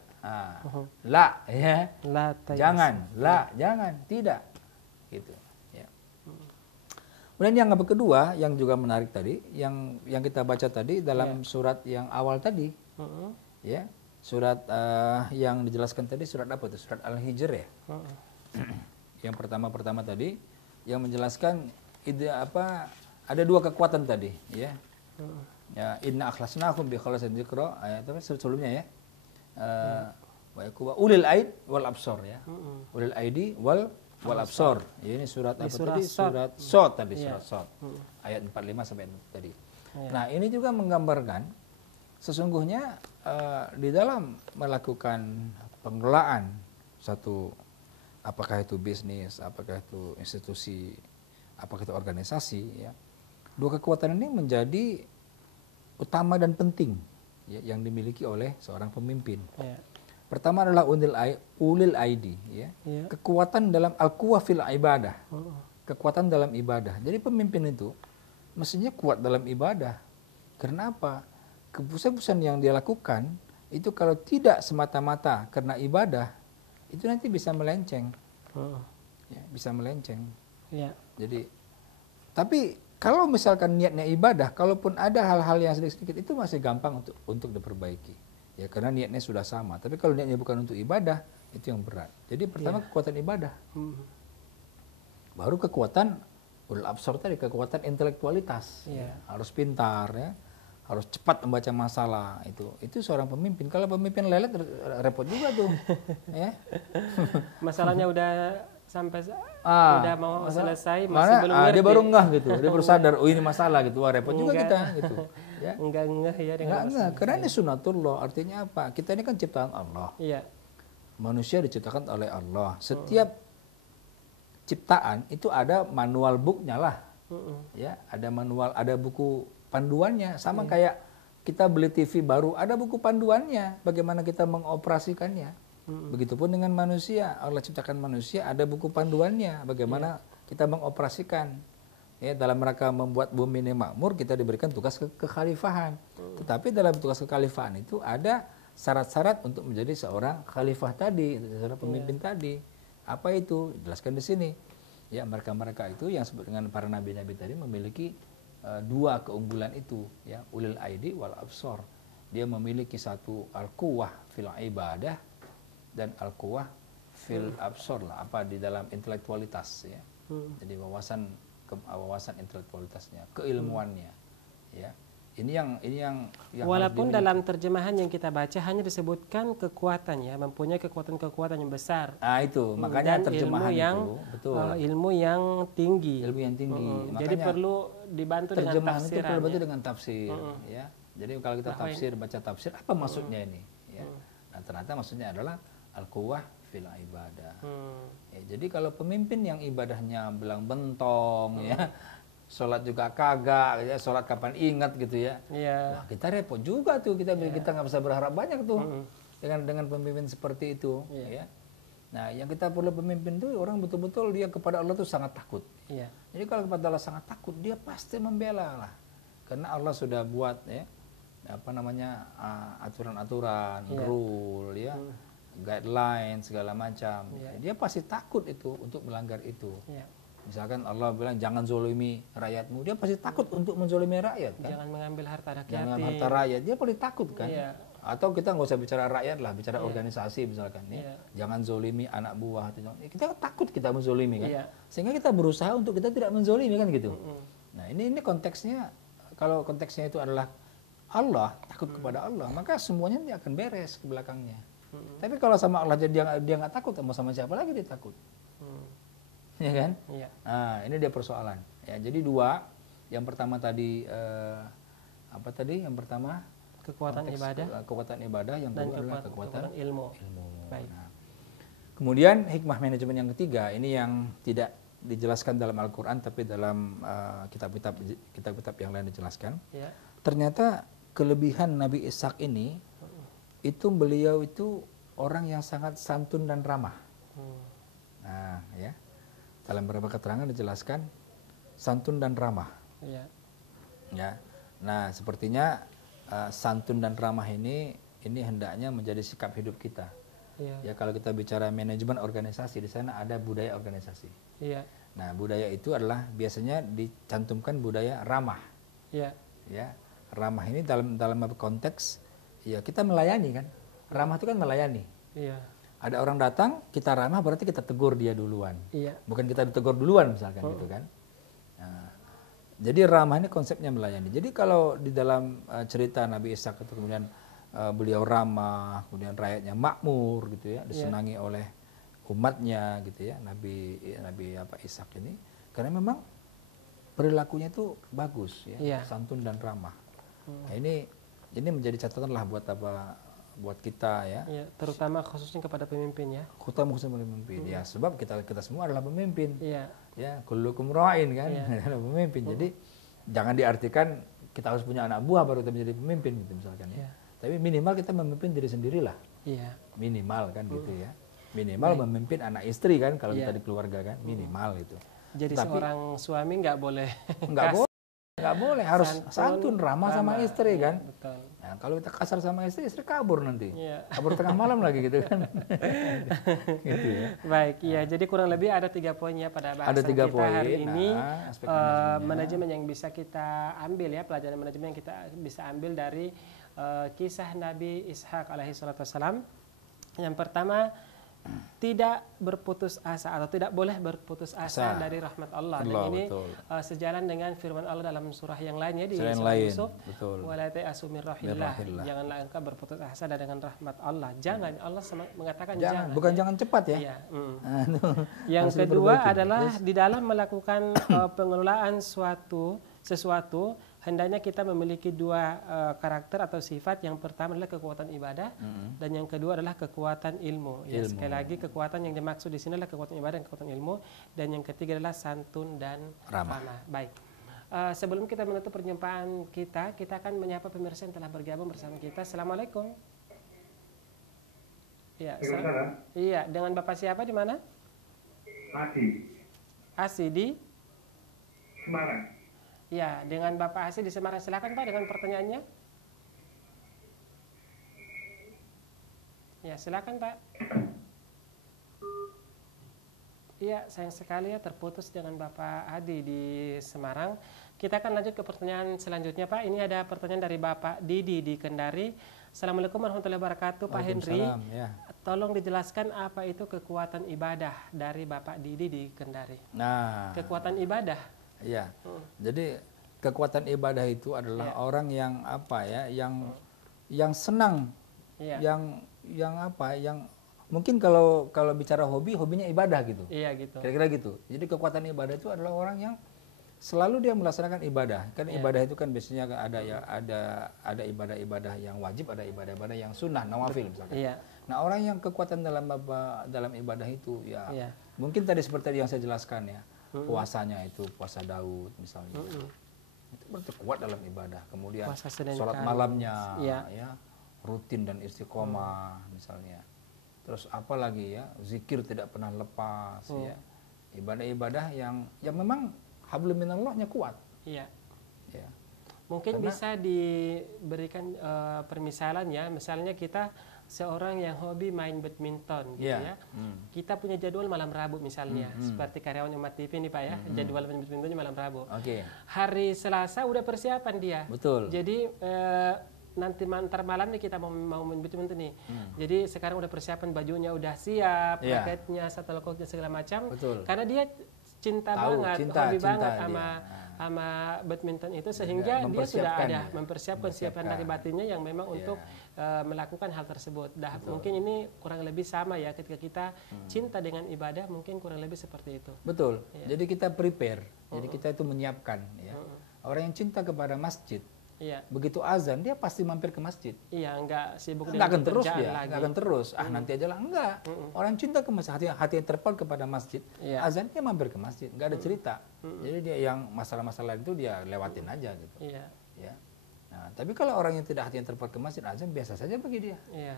La, ya. La, jangan, jangan, tidak. Gitu. Ya. Kemudian yang kedua yang juga menarik tadi, yang kita baca tadi dalam surat yang awal tadi, ya. Surat yang dijelaskan tadi surat apa itu? Surat Al-Hijr ya. Yang pertama tadi yang menjelaskan ada dua kekuatan tadi ya. Ya inna akhlasnakum bi khalasin dzikra ayat sebelumnya ya. Wa ulil aid wal absar ya. Ulil aidi wal absar. Ya, ini surat apa tadi? Surat Shad tadi, surat Shad. Ayat 45 sampai tadi. Nah, ini juga menggambarkan sesungguhnya di dalam melakukan pengelolaan satu, apakah itu bisnis, apakah itu institusi, apakah itu organisasi, ya, dua kekuatan ini menjadi utama dan penting ya, yang dimiliki oleh seorang pemimpin. Ya. Pertama adalah ulil aidi, ya, kekuatan dalam al-quwah fil ibadah, kekuatan dalam ibadah. Jadi pemimpin itu mestinya kuat dalam ibadah. Karena apa? Keputusan yang dia lakukan itu kalau tidak semata-mata karena ibadah itu nanti bisa melenceng, ya, bisa melenceng. Ya. Jadi, tapi kalau misalkan niatnya ibadah, kalaupun ada hal-hal yang sedikit-sedikit itu masih gampang untuk diperbaiki, ya karena niatnya sudah sama. Tapi kalau niatnya bukan untuk ibadah itu yang berat. Jadi pertama kekuatan ibadah, baru kekuatan ulul absar tadi, kekuatan intelektualitas, ya, harus pintar ya. Harus cepat membaca masalah itu seorang pemimpin. Kalau pemimpin lelet repot juga tuh, ya. Masalahnya udah sampai udah mau selesai masih belum ngerti. Dia baru ngeh gitu, dia baru sadar oh ini masalah gitu, wah repot juga kita gitu. Ya. Enggak ngeh ya dengan enggak, karena ini sunatullah, artinya apa? Kita ini kan ciptaan Allah. Iya. Manusia diciptakan oleh Allah. Setiap ciptaan itu ada manual booknya lah, ya, ada manual, ada buku panduannya, sama kayak kita beli TV baru, ada buku panduannya bagaimana kita mengoperasikannya. Begitupun dengan manusia, Allah ciptakan manusia, ada buku panduannya bagaimana kita mengoperasikan. Ya, dalam rangka membuat bumi ini makmur, kita diberikan tugas kekhalifahan. Tetapi dalam tugas kekhalifahan itu ada syarat-syarat untuk menjadi seorang khalifah tadi, seorang pemimpin tadi. Apa itu? Jelaskan di sini. Ya, mereka-mereka itu yang disebut dengan para nabi-nabi tadi memiliki dua keunggulan itu, ya, ulil aidi wal absar. Dia memiliki satu al-quwah fil ibadah dan al-quwah fil absar lah, apa di dalam intelektualitas ya. Jadi wawasan intelektualitasnya, keilmuannya, ya. Ini yang walaupun dalam terjemahan yang kita baca hanya disebutkan kekuatan, ya, mempunyai kekuatan yang besar. Ah, itu makanya dan terjemahan ilmu yang, itu betul. Ilmu yang tinggi. Ilmu yang tinggi. Makanya jadi perlu dibantu dengan tafsiran. Itu perlu dibantu dengan tafsir, ya. Jadi kalau kita baca tafsir apa maksudnya ini, ya. Nah, ternyata maksudnya adalah al-quwah fil ibadah. Ya, jadi kalau pemimpin yang ibadahnya belang bentong, ya. Sholat juga kagak, ya, sholat kapan ingat gitu ya. Wah, kita repot juga tuh, kita nggak bisa berharap banyak tuh dengan pemimpin seperti itu. Ya. Nah, yang kita perlu pemimpin tuh orang betul-betul dia kepada Allah tuh sangat takut. Jadi kalau kepada Allah sangat takut, dia pasti membela lah, karena Allah sudah buat ya aturan-aturan, rule ya, guideline segala macam. Dia pasti takut itu untuk melanggar itu. Misalkan Allah bilang jangan zolimi rakyatmu, dia pasti takut untuk menzolimi rakyat kan? Jangan mengambil harta rakyat. Jangan harta rakyat, dia pasti takut kan? Atau kita nggak usah bicara rakyat lah, bicara organisasi misalkan nih. Jangan zolimi anak buah. Kita takut kita menzolimi kan? Sehingga kita berusaha untuk kita tidak menzolimi kan gitu. Nah ini konteksnya, kalau konteksnya itu adalah Allah, takut kepada Allah, maka semuanya dia akan beres ke belakangnya. Tapi kalau sama Allah dia nggak takut, mau sama siapa lagi dia takut? Ya kan? Iya. Nah, ini dia persoalan. Ya, jadi dua. Yang pertama tadi apa tadi? Yang pertama Kekuatan ibadah. Kekuatan ibadah. Yang kedua adalah kekuatan ilmu. Baik. Nah, kemudian hikmah manajemen yang ketiga, ini yang tidak dijelaskan dalam Al-Quran, tapi dalam kitab-kitab yang lain dijelaskan. Ya. Ternyata kelebihan Nabi Ishak ini, itu beliau itu orang yang sangat santun dan ramah. Nah, ya. Dalam beberapa keterangan dijelaskan santun dan ramah. Ya. Ya. Nah, sepertinya santun dan ramah ini hendaknya menjadi sikap hidup kita. Ya, kalau kita bicara manajemen organisasi, di sana ada budaya organisasi. Iya. Nah, budaya itu adalah biasanya dicantumkan budaya ramah. Iya. Ya, ramah ini dalam konteks ya kita melayani kan. Ramah itu kan melayani. Iya. Ada orang datang, kita ramah berarti kita tegur dia duluan. Iya. Bukan kita ditegur duluan misalkan gitu kan. Nah, jadi ramah ini konsepnya melayani. Jadi kalau di dalam cerita Nabi Ishak itu kemudian beliau ramah, kemudian rakyatnya makmur gitu ya, disenangi oleh umatnya gitu ya, Nabi Ishak ini, karena memang perilakunya itu bagus ya, santun dan ramah. Nah, ini menjadi catatan lah buat kita ya. Terutama khususnya kepada pemimpin ya. Terutama khususnya pemimpin ya, sebab kita semua adalah pemimpin. Iya. Ya, kullukum ra'in kan, adalah pemimpin. Jadi jangan diartikan kita harus punya anak buah baru kita menjadi pemimpin gitu misalkan ya. Tapi minimal kita memimpin diri sendirilah. Iya. Minimal kan gitu ya. Minimal memimpin anak istri kan kalau kita di keluarga kan, minimal itu. Jadi seorang suami nggak boleh nggak boleh harus santun ramah sama istri kan. Betul. Nah, kalau kita kasar sama istri kabur nanti. Kabur tengah malam lagi gitu kan. Gitu ya. Baik, iya. Jadi kurang lebih ada 3 poin ya pada bahasan kita hari ini. Manajemen yang bisa kita ambil ya, pelajaran manajemen yang kita bisa ambil dari kisah Nabi Ishak alaihi salatu wassalam. Yang pertama, tidak berputus asa atau tidak boleh berputus asa dari rahmat Allah. Dan ini sejalan dengan firman Allah dalam surah yang lainnya di surah Yusuf. Wala ta'asu min rahillah. Janganlah engkau berputus asa dengan rahmat Allah. Jangan, Allah mengatakan jangan. Bukan jangan cepat ya. Iya. Yang kedua adalah di dalam melakukan pengelolaan sesuatu hendaknya kita memiliki 2 karakter atau sifat. Yang pertama adalah kekuatan ibadah dan yang kedua adalah kekuatan ilmu. Ya, sekali lagi kekuatan yang dimaksud di sini adalah kekuatan ibadah dan kekuatan ilmu, dan yang ketiga adalah santun dan ramah. Baik. Sebelum kita menutup perjumpaan kita akan menyapa pemirsa yang telah bergabung bersama kita. Assalamualaikum. Ya, iya, dengan Bapak siapa di mana? Asi di Semarang. Ya, dengan Bapak Asi di Semarang. Silakan Pak dengan pertanyaannya. Ya, silakan Pak. Iya, sayang sekali ya terputus dengan Bapak Adi di Semarang. Kita akan lanjut ke pertanyaan selanjutnya Pak. Ini ada pertanyaan dari Bapak Didi di Kendari. Assalamualaikum warahmatullahi wabarakatuh Pak Henry. Ya. Tolong dijelaskan apa itu kekuatan ibadah dari Bapak Didi di Kendari. Nah, kekuatan ibadah. Iya. Jadi kekuatan ibadah itu adalah orang yang yang senang, yang mungkin kalau bicara hobinya ibadah gitu. Iya gitu. Kira-kira gitu. Jadi kekuatan ibadah itu adalah orang yang selalu dia melaksanakan ibadah. Kan ibadah itu kan biasanya ada ibadah-ibadah yang wajib, ada ibadah-ibadah yang sunnah, nawafil misalkan. Iya. Nah, orang yang kekuatan dalam ibadah itu mungkin tadi seperti yang saya jelaskan ya. Puasanya itu puasa Daud misalnya, itu berarti kuat dalam ibadah. Kemudian sholat malamnya ya rutin dan istiqomah misalnya. Terus apa lagi ya, zikir tidak pernah lepas ya. Ibadah-ibadah yang memang hablum minallahnya kuat. Iya. Ya. Mungkin bisa diberikan permisalan ya, misalnya kita seorang yang hobi main badminton gitu ya. Kita punya jadwal malam Rabu misalnya, seperti karyawan Umat TV nih Pak ya, jadwal main badmintonnya malam Rabu. Hari Selasa udah persiapan dia. Betul. Jadi nanti antar malam nih kita mau main badminton nih. Jadi sekarang udah persiapan bajunya udah siap, raketnya, shuttlecocknya segala macam. Karena dia cinta banget, hobi banget sama sama badminton itu, sehingga dia sudah ada mempersiapkan dari batinnya yang memang untuk melakukan hal tersebut. Mungkin ini kurang lebih sama ya, ketika kita cinta dengan ibadah mungkin kurang lebih seperti itu. Betul. Jadi kita prepare. Jadi kita itu menyiapkan ya. Orang yang cinta kepada masjid, begitu azan dia pasti mampir ke masjid. Iya, enggak sibuk dengan akan terus dia, enggak akan terus. Nanti aja lah, enggak. Orang cinta ke masjid, hati yang terpaut kepada masjid, azan dia mampir ke masjid, enggak ada cerita. Jadi dia yang masalah-masalah itu dia lewatin aja gitu. Iya. Ya. Nah, tapi kalau orang yang tidak hati yang terpaut ke masjid, azan biasa saja bagi dia. Iya.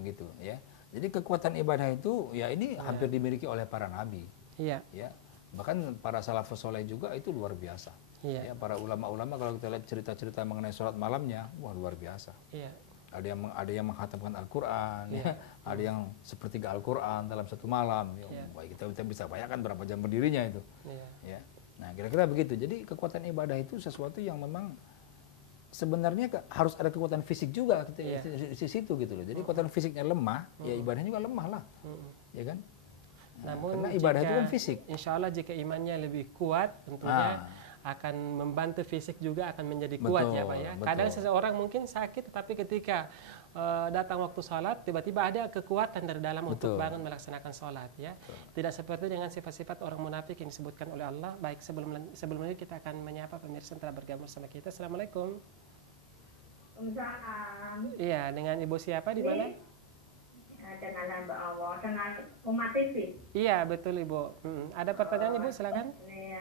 Begitu ya. Jadi kekuatan ibadah itu ya ini hampir dimiliki oleh para nabi. Iya. Ya. Bahkan para salafus soleh juga itu luar biasa. Iya. Ya, para ulama-ulama kalau kita lihat cerita-cerita mengenai sholat malamnya, wah luar biasa. Iya. Ada yang menghatamkan Al-Quran, ada yang sepertiga Al-Quran dalam satu malam. Baik, kita bisa bayangkan berapa jam berdirinya itu. Ya. Nah, kira-kira begitu. Jadi kekuatan ibadah itu sesuatu yang memang sebenarnya harus ada kekuatan fisik juga di situ gitu loh. Jadi kekuatan fisiknya lemah, ya ibadahnya juga lemah lah. Ya kan? Namun karena ibadah itu kan fisik. Insya Allah jika imannya lebih kuat, tentunya akan membantu fisik juga akan menjadi kuat, ya Pak ya. Kadang seseorang mungkin sakit, tapi ketika datang waktu sholat, tiba-tiba ada kekuatan dari dalam untuk bangun melaksanakan sholat, ya. Tidak seperti dengan sifat-sifat orang munafik yang disebutkan oleh Allah. Baik, sebelum ini kita akan menyapa pemirsa yang telah bergabung sama kita. Assalamualaikum. Iya, dengan Ibu siapa di mana? Dengan hamba Allah, dengan umat TV. Iya, betul Ibu. Ada pertanyaan Ibu, silakan.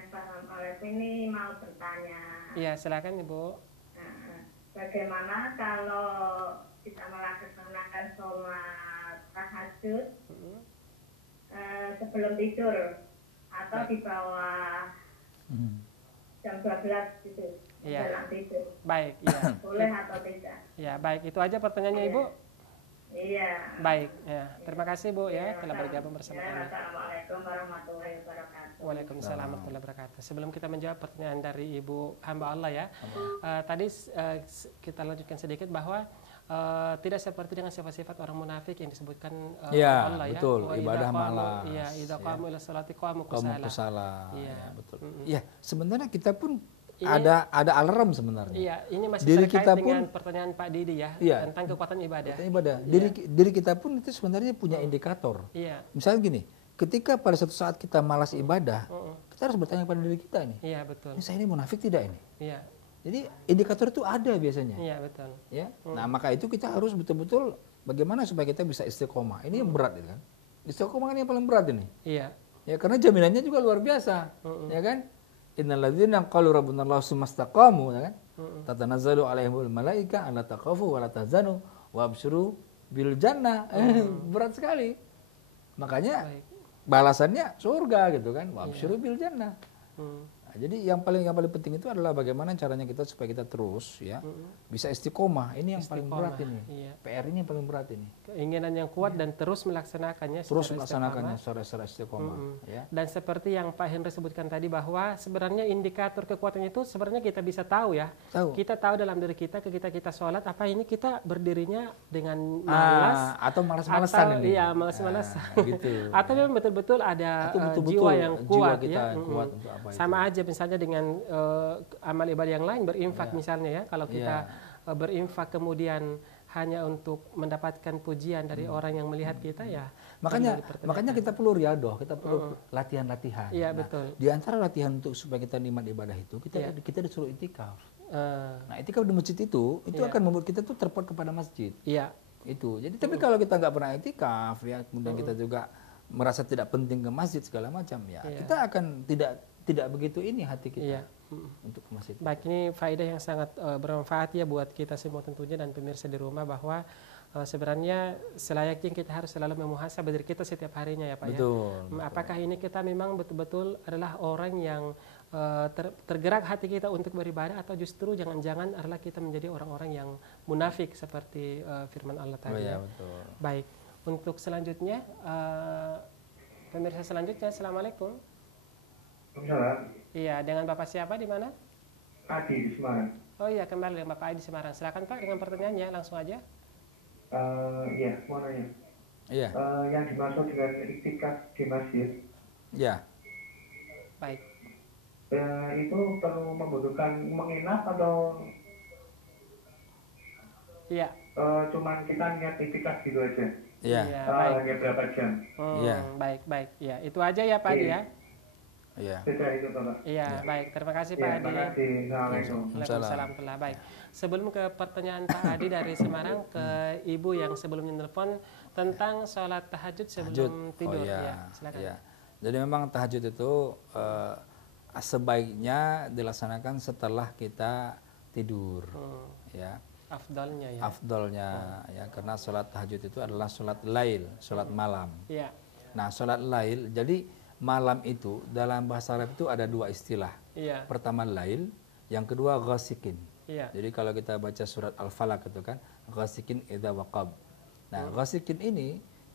Assalamualaikum, ini mau bertanya. Iya, silakan Ibu. Bagaimana kalau kita melaksanakan sholat tahajud sebelum tidur atau di bawah jam 12 gitu, menjelang tidur? Baik, iya. Boleh atau tidak? Ya, baik. Itu aja pertanyaannya Ibu. Iya. Baik, ya. Terima kasih Bu ya telah bergabung bersama kami. Assalamualaikum warahmatullahi wabarakatuh. Waalaikumsalam warahmatullahi wabarakatuh. Sebelum kita menjawab pertanyaan dari Ibu hamba Allah ya, tadi kita lanjutkan sedikit bahwa tidak seperti dengan sifat-sifat orang munafik yang disebutkan Allah ya. Betul. Ibadah malam. Iya, idza qamu ila sholati qamu kusala. Iya, betul. Iya, sebenarnya kita pun ada alarm sebenarnya. Iya, ini masih diri terkait kita dengan pertanyaan Pak Didi ya, tentang kekuatan ibadah. Diri kita pun itu sebenarnya punya indikator. Iya. Misalnya gini, ketika pada suatu saat kita malas ibadah, kita harus bertanya pada diri kita nih. Iya, betul. Ini saya ini munafik tidak ini? Iya. Jadi indikator itu ada biasanya. Iya, betul. Ya. Nah, maka itu kita harus betul-betul bagaimana supaya kita bisa istiqomah. Ini yang berat itu kan. Istiqomah kan yang paling berat ini. Iya. Ya, karena jaminannya juga luar biasa. Ya kan? Innal ladzina qalu rabbuna Allah tsumma istaqamu, ya kan? Tatanazzalu alaihimul malaika alla taqafu wa la tahzanu wa absyiru bil jannah. Berat sekali. Makanya balasannya surga gitu kan. Wa absyiru bil jannah. Nah, jadi yang paling penting itu adalah bagaimana caranya kita supaya kita terus ya bisa istiqomah. Ini yang paling berat ini. PR ini yang paling berat ini. Keinginan yang kuat dan terus melaksanakannya. Terus melaksanakannya secara istiqomah. Ya. Dan seperti yang Pak Henry sebutkan tadi bahwa sebenarnya indikator kekuatan itu sebenarnya kita bisa tahu ya. Kita tahu dalam diri kita ketika kita sholat apa ini kita berdirinya dengan malas atau malas-malasan ini. Iya, malas-malasan. Gitu. Atau memang betul-betul ada jiwa yang kuat ya. Kuat untuk apa itu. Sama aja misalnya dengan amal ibadah yang lain, berinfak misalnya ya. Kalau kita berinfak kemudian hanya untuk mendapatkan pujian dari orang yang melihat kita ya. Makanya kita perlu riadoh, kita perlu latihan-latihan. Iya, betul. Di antara latihan untuk supaya kita nikmat ibadah itu, kita disuruh itikaf. Nah, itikaf di masjid itu akan membuat kita tuh terpaut kepada masjid. Iya. Itu. Jadi tapi kalau kita nggak pernah itikaf ya, kemudian kita juga merasa tidak penting ke masjid segala macam ya, kita akan tidak begitu ini hati kita untuk masjid. Baik, ini faedah yang sangat bermanfaat ya buat kita semua tentunya dan pemirsa di rumah bahwa sebenarnya selayaknya kita harus selalu memuhasabah diri kita setiap harinya ya Pak. Betul. Apakah ini kita memang betul-betul adalah orang yang tergerak hati kita untuk beribadah atau justru jangan-jangan adalah kita menjadi orang-orang yang munafik seperti firman Allah tadi. Betul. Baik, untuk selanjutnya pemirsa selanjutnya, assalamualaikum. Iya, dengan Bapak siapa di mana? Adi di Semarang. Oh iya, kembali dengan Bapak Adi di Semarang. Silakan Pak dengan pertanyaannya, langsung aja. Iya, mau nanya. Iya. Yang dimaksud dengan iktikaf di masjid. Ya. Baik. itu perlu membutuhkan menginap atau Iya. cuman kita niat itikaf gitu aja? Iya. Baik. Hanya berapa jam? Iya. Baik. Ya, itu aja ya Pak Adi ya. Iya. Sudah itu Pak. Iya, baik. Terima kasih Pak Ya, Adi. terima kasih. Assalamualaikum. Waalaikumsalam. Baik. Sebelum ke pertanyaan Pak Adi dari Semarang ke Ibu yang sebelumnya telepon tentang sholat tahajud sebelum tidur. Ya, silakan. Iya. Jadi memang tahajud itu sebaiknya dilaksanakan setelah kita tidur, ya. Afdalnya ya. Afdalnya ya, karena sholat tahajud itu adalah sholat lail, sholat malam. Iya. Nah, sholat lail, jadi malam itu dalam bahasa Arab itu ada dua istilah. Iya. Pertama lail, yang kedua ghasikin. Iya. Jadi kalau kita baca surat Al-Falaq itu kan ghasikin idza waqab. Nah, ghasikin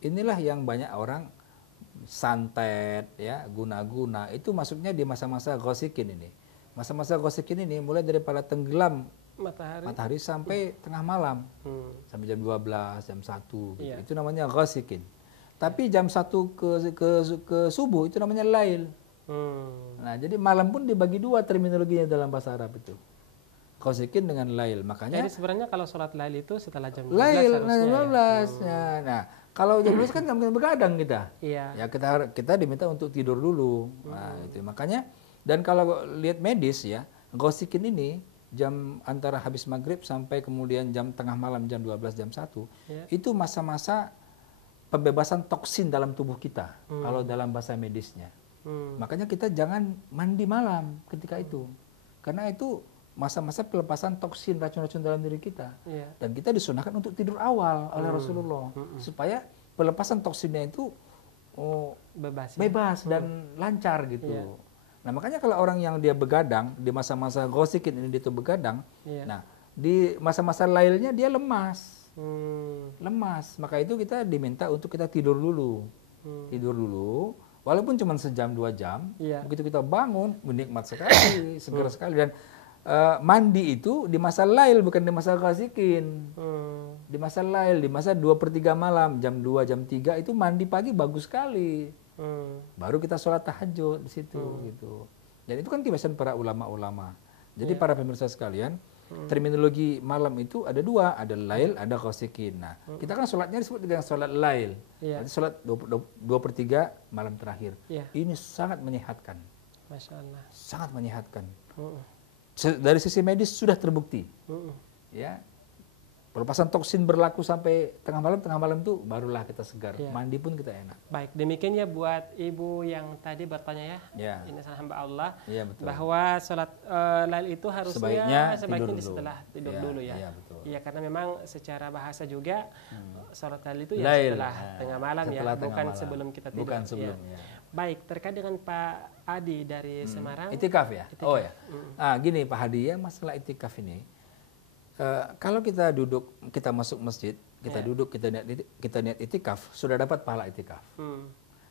inilah yang banyak orang santet ya, guna-guna. Itu masuknya di masa-masa ghasikin ini. Masa-masa ghasikin ini mulai daripada tenggelam matahari sampai tengah malam. Sampai jam 12, jam 1 gitu. Iya. Itu namanya ghasikin. Tapi jam 1 ke subuh itu namanya lail. Nah, jadi malam pun dibagi dua terminologinya dalam bahasa Arab itu. Ghasikin dengan lail. Makanya jadi sebenarnya kalau sholat lail itu setelah jam 12 lail, harusnya. ya. Nah, kalau jam 12 kan nggak mungkin begadang kita. Iya. Ya kita diminta untuk tidur dulu. Nah, itu makanya, dan kalau lihat medis ya, ghasikin ini jam antara habis maghrib sampai kemudian jam tengah malam, jam 12, jam 1, itu masa-masa pembebasan toksin dalam tubuh kita, kalau dalam bahasa medisnya. Makanya kita jangan mandi malam ketika itu, karena itu masa-masa pelepasan toksin, racun-racun dalam diri kita. Dan kita disunahkan untuk tidur awal oleh Rasulullah, supaya pelepasan toksinnya itu bebas dan lancar gitu. Nah, makanya kalau orang yang dia begadang di masa-masa ghasikin ini, dia tuh begadang, nah di masa-masa lailnya dia lemas. Lemas. Maka itu kita diminta untuk kita tidur dulu. Tidur dulu, walaupun cuma sejam 2 jam, begitu kita bangun, menikmat sekali, segar sekali. Dan mandi itu di masa lail, bukan di masa ghasikin. Di masa lail, di masa 2/3 malam, jam 2, jam 3 itu mandi pagi bagus sekali. Baru kita sholat tahajud di situ gitu. Dan itu kan kebiasaan para ulama-ulama. Jadi para pemirsa sekalian, terminologi malam itu ada dua, ada lail, ada ghasikin. Nah, kita kan sholatnya disebut dengan sholat lail. Jadi sholat 2/3 malam terakhir. Ini sangat menyehatkan. Masya Allah. Sangat menyehatkan. Dari sisi medis sudah terbukti. Ya. Pelepasan toksin berlaku sampai tengah malam itu barulah kita segar. Mandi pun kita enak. Baik, demikian ya buat Ibu yang tadi bertanya ya. Ini salah hamba Allah. Betul. Bahwa sholat lail itu harusnya sebaiknya setelah tidur dulu ya. Iya, karena memang secara bahasa juga sholat lail itu ya lail, setelah tengah malam ya, bukan malam. Sebelum kita tidur. Bukan sebelum ya. Baik, terkait dengan Pak Adi dari Semarang. Itikaf ya? Itikaf. Oh ya. Gini Pak Hadi ya, masalah itikaf ini. Kalau kita duduk, kita masuk masjid, kita duduk, kita niat itikaf, sudah dapat pahala itikaf.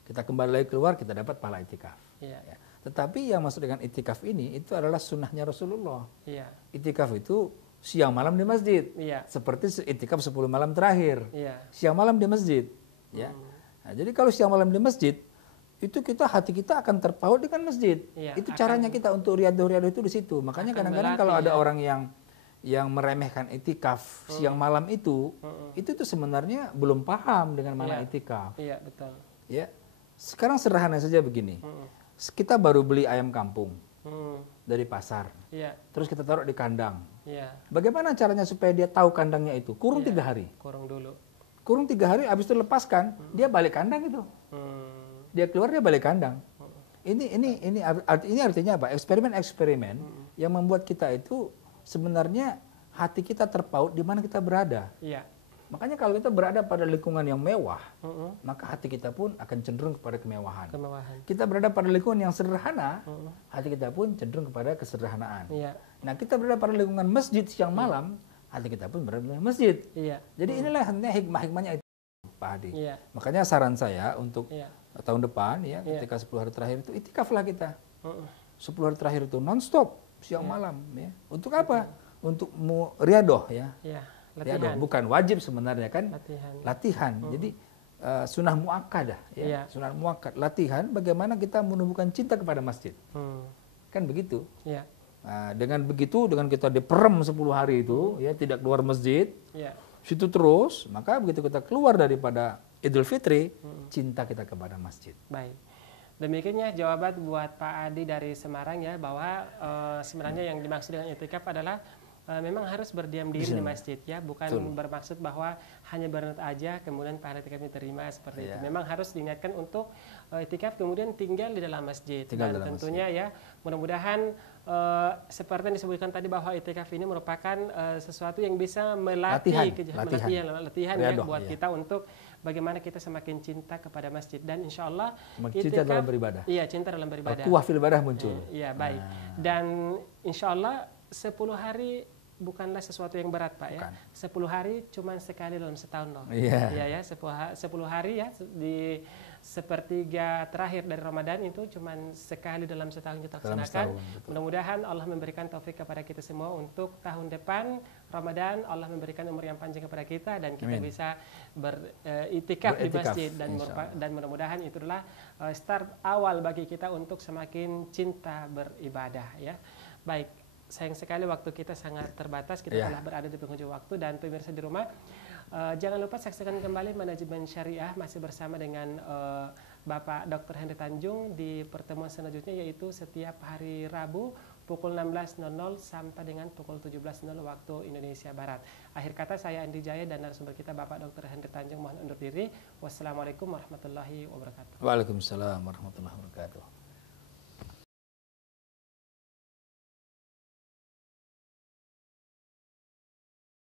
Kita kembali lagi keluar, kita dapat pahala itikaf. Ya. Tetapi yang masuk dengan itikaf ini, itu adalah sunnahnya Rasulullah. Itikaf itu siang malam di masjid, seperti itikaf 10 malam terakhir, siang malam di masjid. Ya. Nah, jadi kalau siang malam di masjid, itu hati kita akan terpaut dengan masjid. Itu caranya kita untuk riyadhah itu di situ. Makanya kadang-kadang kalau ada orang yang meremehkan itikaf siang malam itu tuh sebenarnya belum paham dengan mana itikaf. Iya, betul. Ya. Sekarang sederhana saja begini. Kita baru beli ayam kampung dari pasar. Terus kita taruh di kandang. Bagaimana caranya supaya dia tahu kandangnya itu? Kurung 3 hari. Kurung dulu. Kurung 3 hari, habis itu lepaskan, dia balik kandang itu. Dia keluar, dia balik kandang. Ini artinya apa? Eksperimen yang membuat kita itu sebenarnya hati kita terpaut di mana kita berada. Makanya kalau kita berada pada lingkungan yang mewah, maka hati kita pun akan cenderung kepada kemewahan. Kita berada pada lingkungan yang sederhana, hati kita pun cenderung kepada kesederhanaan. Nah, kita berada pada lingkungan masjid siang malam, hati kita pun berada di masjid. Jadi inilah hikmah-hikmahnya itu, Pak Hadi. Makanya saran saya untuk tahun depan ya, ketika 10 hari terakhir itu itikaflah kita. 10 hari terakhir itu non-stop siang malam ya. Untuk apa? Untuk riyadhah ya. Riyadhah bukan wajib sebenarnya kan? Latihan. Jadi sunnah muakkadah ya. Sunnah muakkad, latihan bagaimana kita menumbuhkan cinta kepada masjid. Kan begitu. Ya. Nah, dengan begitu, dengan kita diperem 10 hari itu, ya tidak keluar masjid, Ya. situ terus, maka begitu kita keluar daripada Idul Fitri, cinta kita kepada masjid. Baik. Demikiannya jawaban buat Pak Adi dari Semarang ya, bahwa sebenarnya yang dimaksud dengan itikaf adalah memang harus berdiam diri di masjid ya, bukan bermaksud bahwa hanya bernat aja kemudian pahala itikafnya diterima seperti itu. Memang harus diingatkan untuk itikaf kemudian tinggal di dalam masjid. Dan tentunya ya mudah-mudahan seperti yang disebutkan tadi bahwa itikaf ini merupakan sesuatu yang bisa melatih latihan ya buat kita untuk bagaimana kita semakin cinta kepada masjid, dan insya Allah cinta dalam beribadah. Iya, cinta dalam beribadah. Kuah fil ibadah muncul. Iya, baik. Dan insya Allah 10 hari bukanlah sesuatu yang berat, Pak ya. 10 hari cuma sekali dalam setahun loh. Iya ya, 10 hari ya di sepertiga terakhir dari Ramadan itu cuma sekali dalam setahun kita laksanakan. Mudah-mudahan Allah memberikan taufik kepada kita semua untuk tahun depan Ramadan, Allah memberikan umur yang panjang kepada kita dan kita bisa beritikaf di masjid, dan mudah-mudahan itu adalah start awal bagi kita untuk semakin cinta beribadah ya. Baik, sayang sekali waktu kita sangat terbatas, kita telah berada di penghujung waktu, dan pemirsa di rumah jangan lupa saksikan kembali Manajemen Syariah masih bersama dengan Bapak Dr. Henry Tanjung di pertemuan selanjutnya, yaitu setiap hari Rabu pukul 16.00 sampai dengan pukul 17.00 waktu Indonesia Barat. Akhir kata saya Andi Jaya dan narasumber kita Bapak Dr. Henry Tanjung mohon undur diri. Wassalamualaikum warahmatullahi wabarakatuh. Waalaikumsalam warahmatullahi wabarakatuh.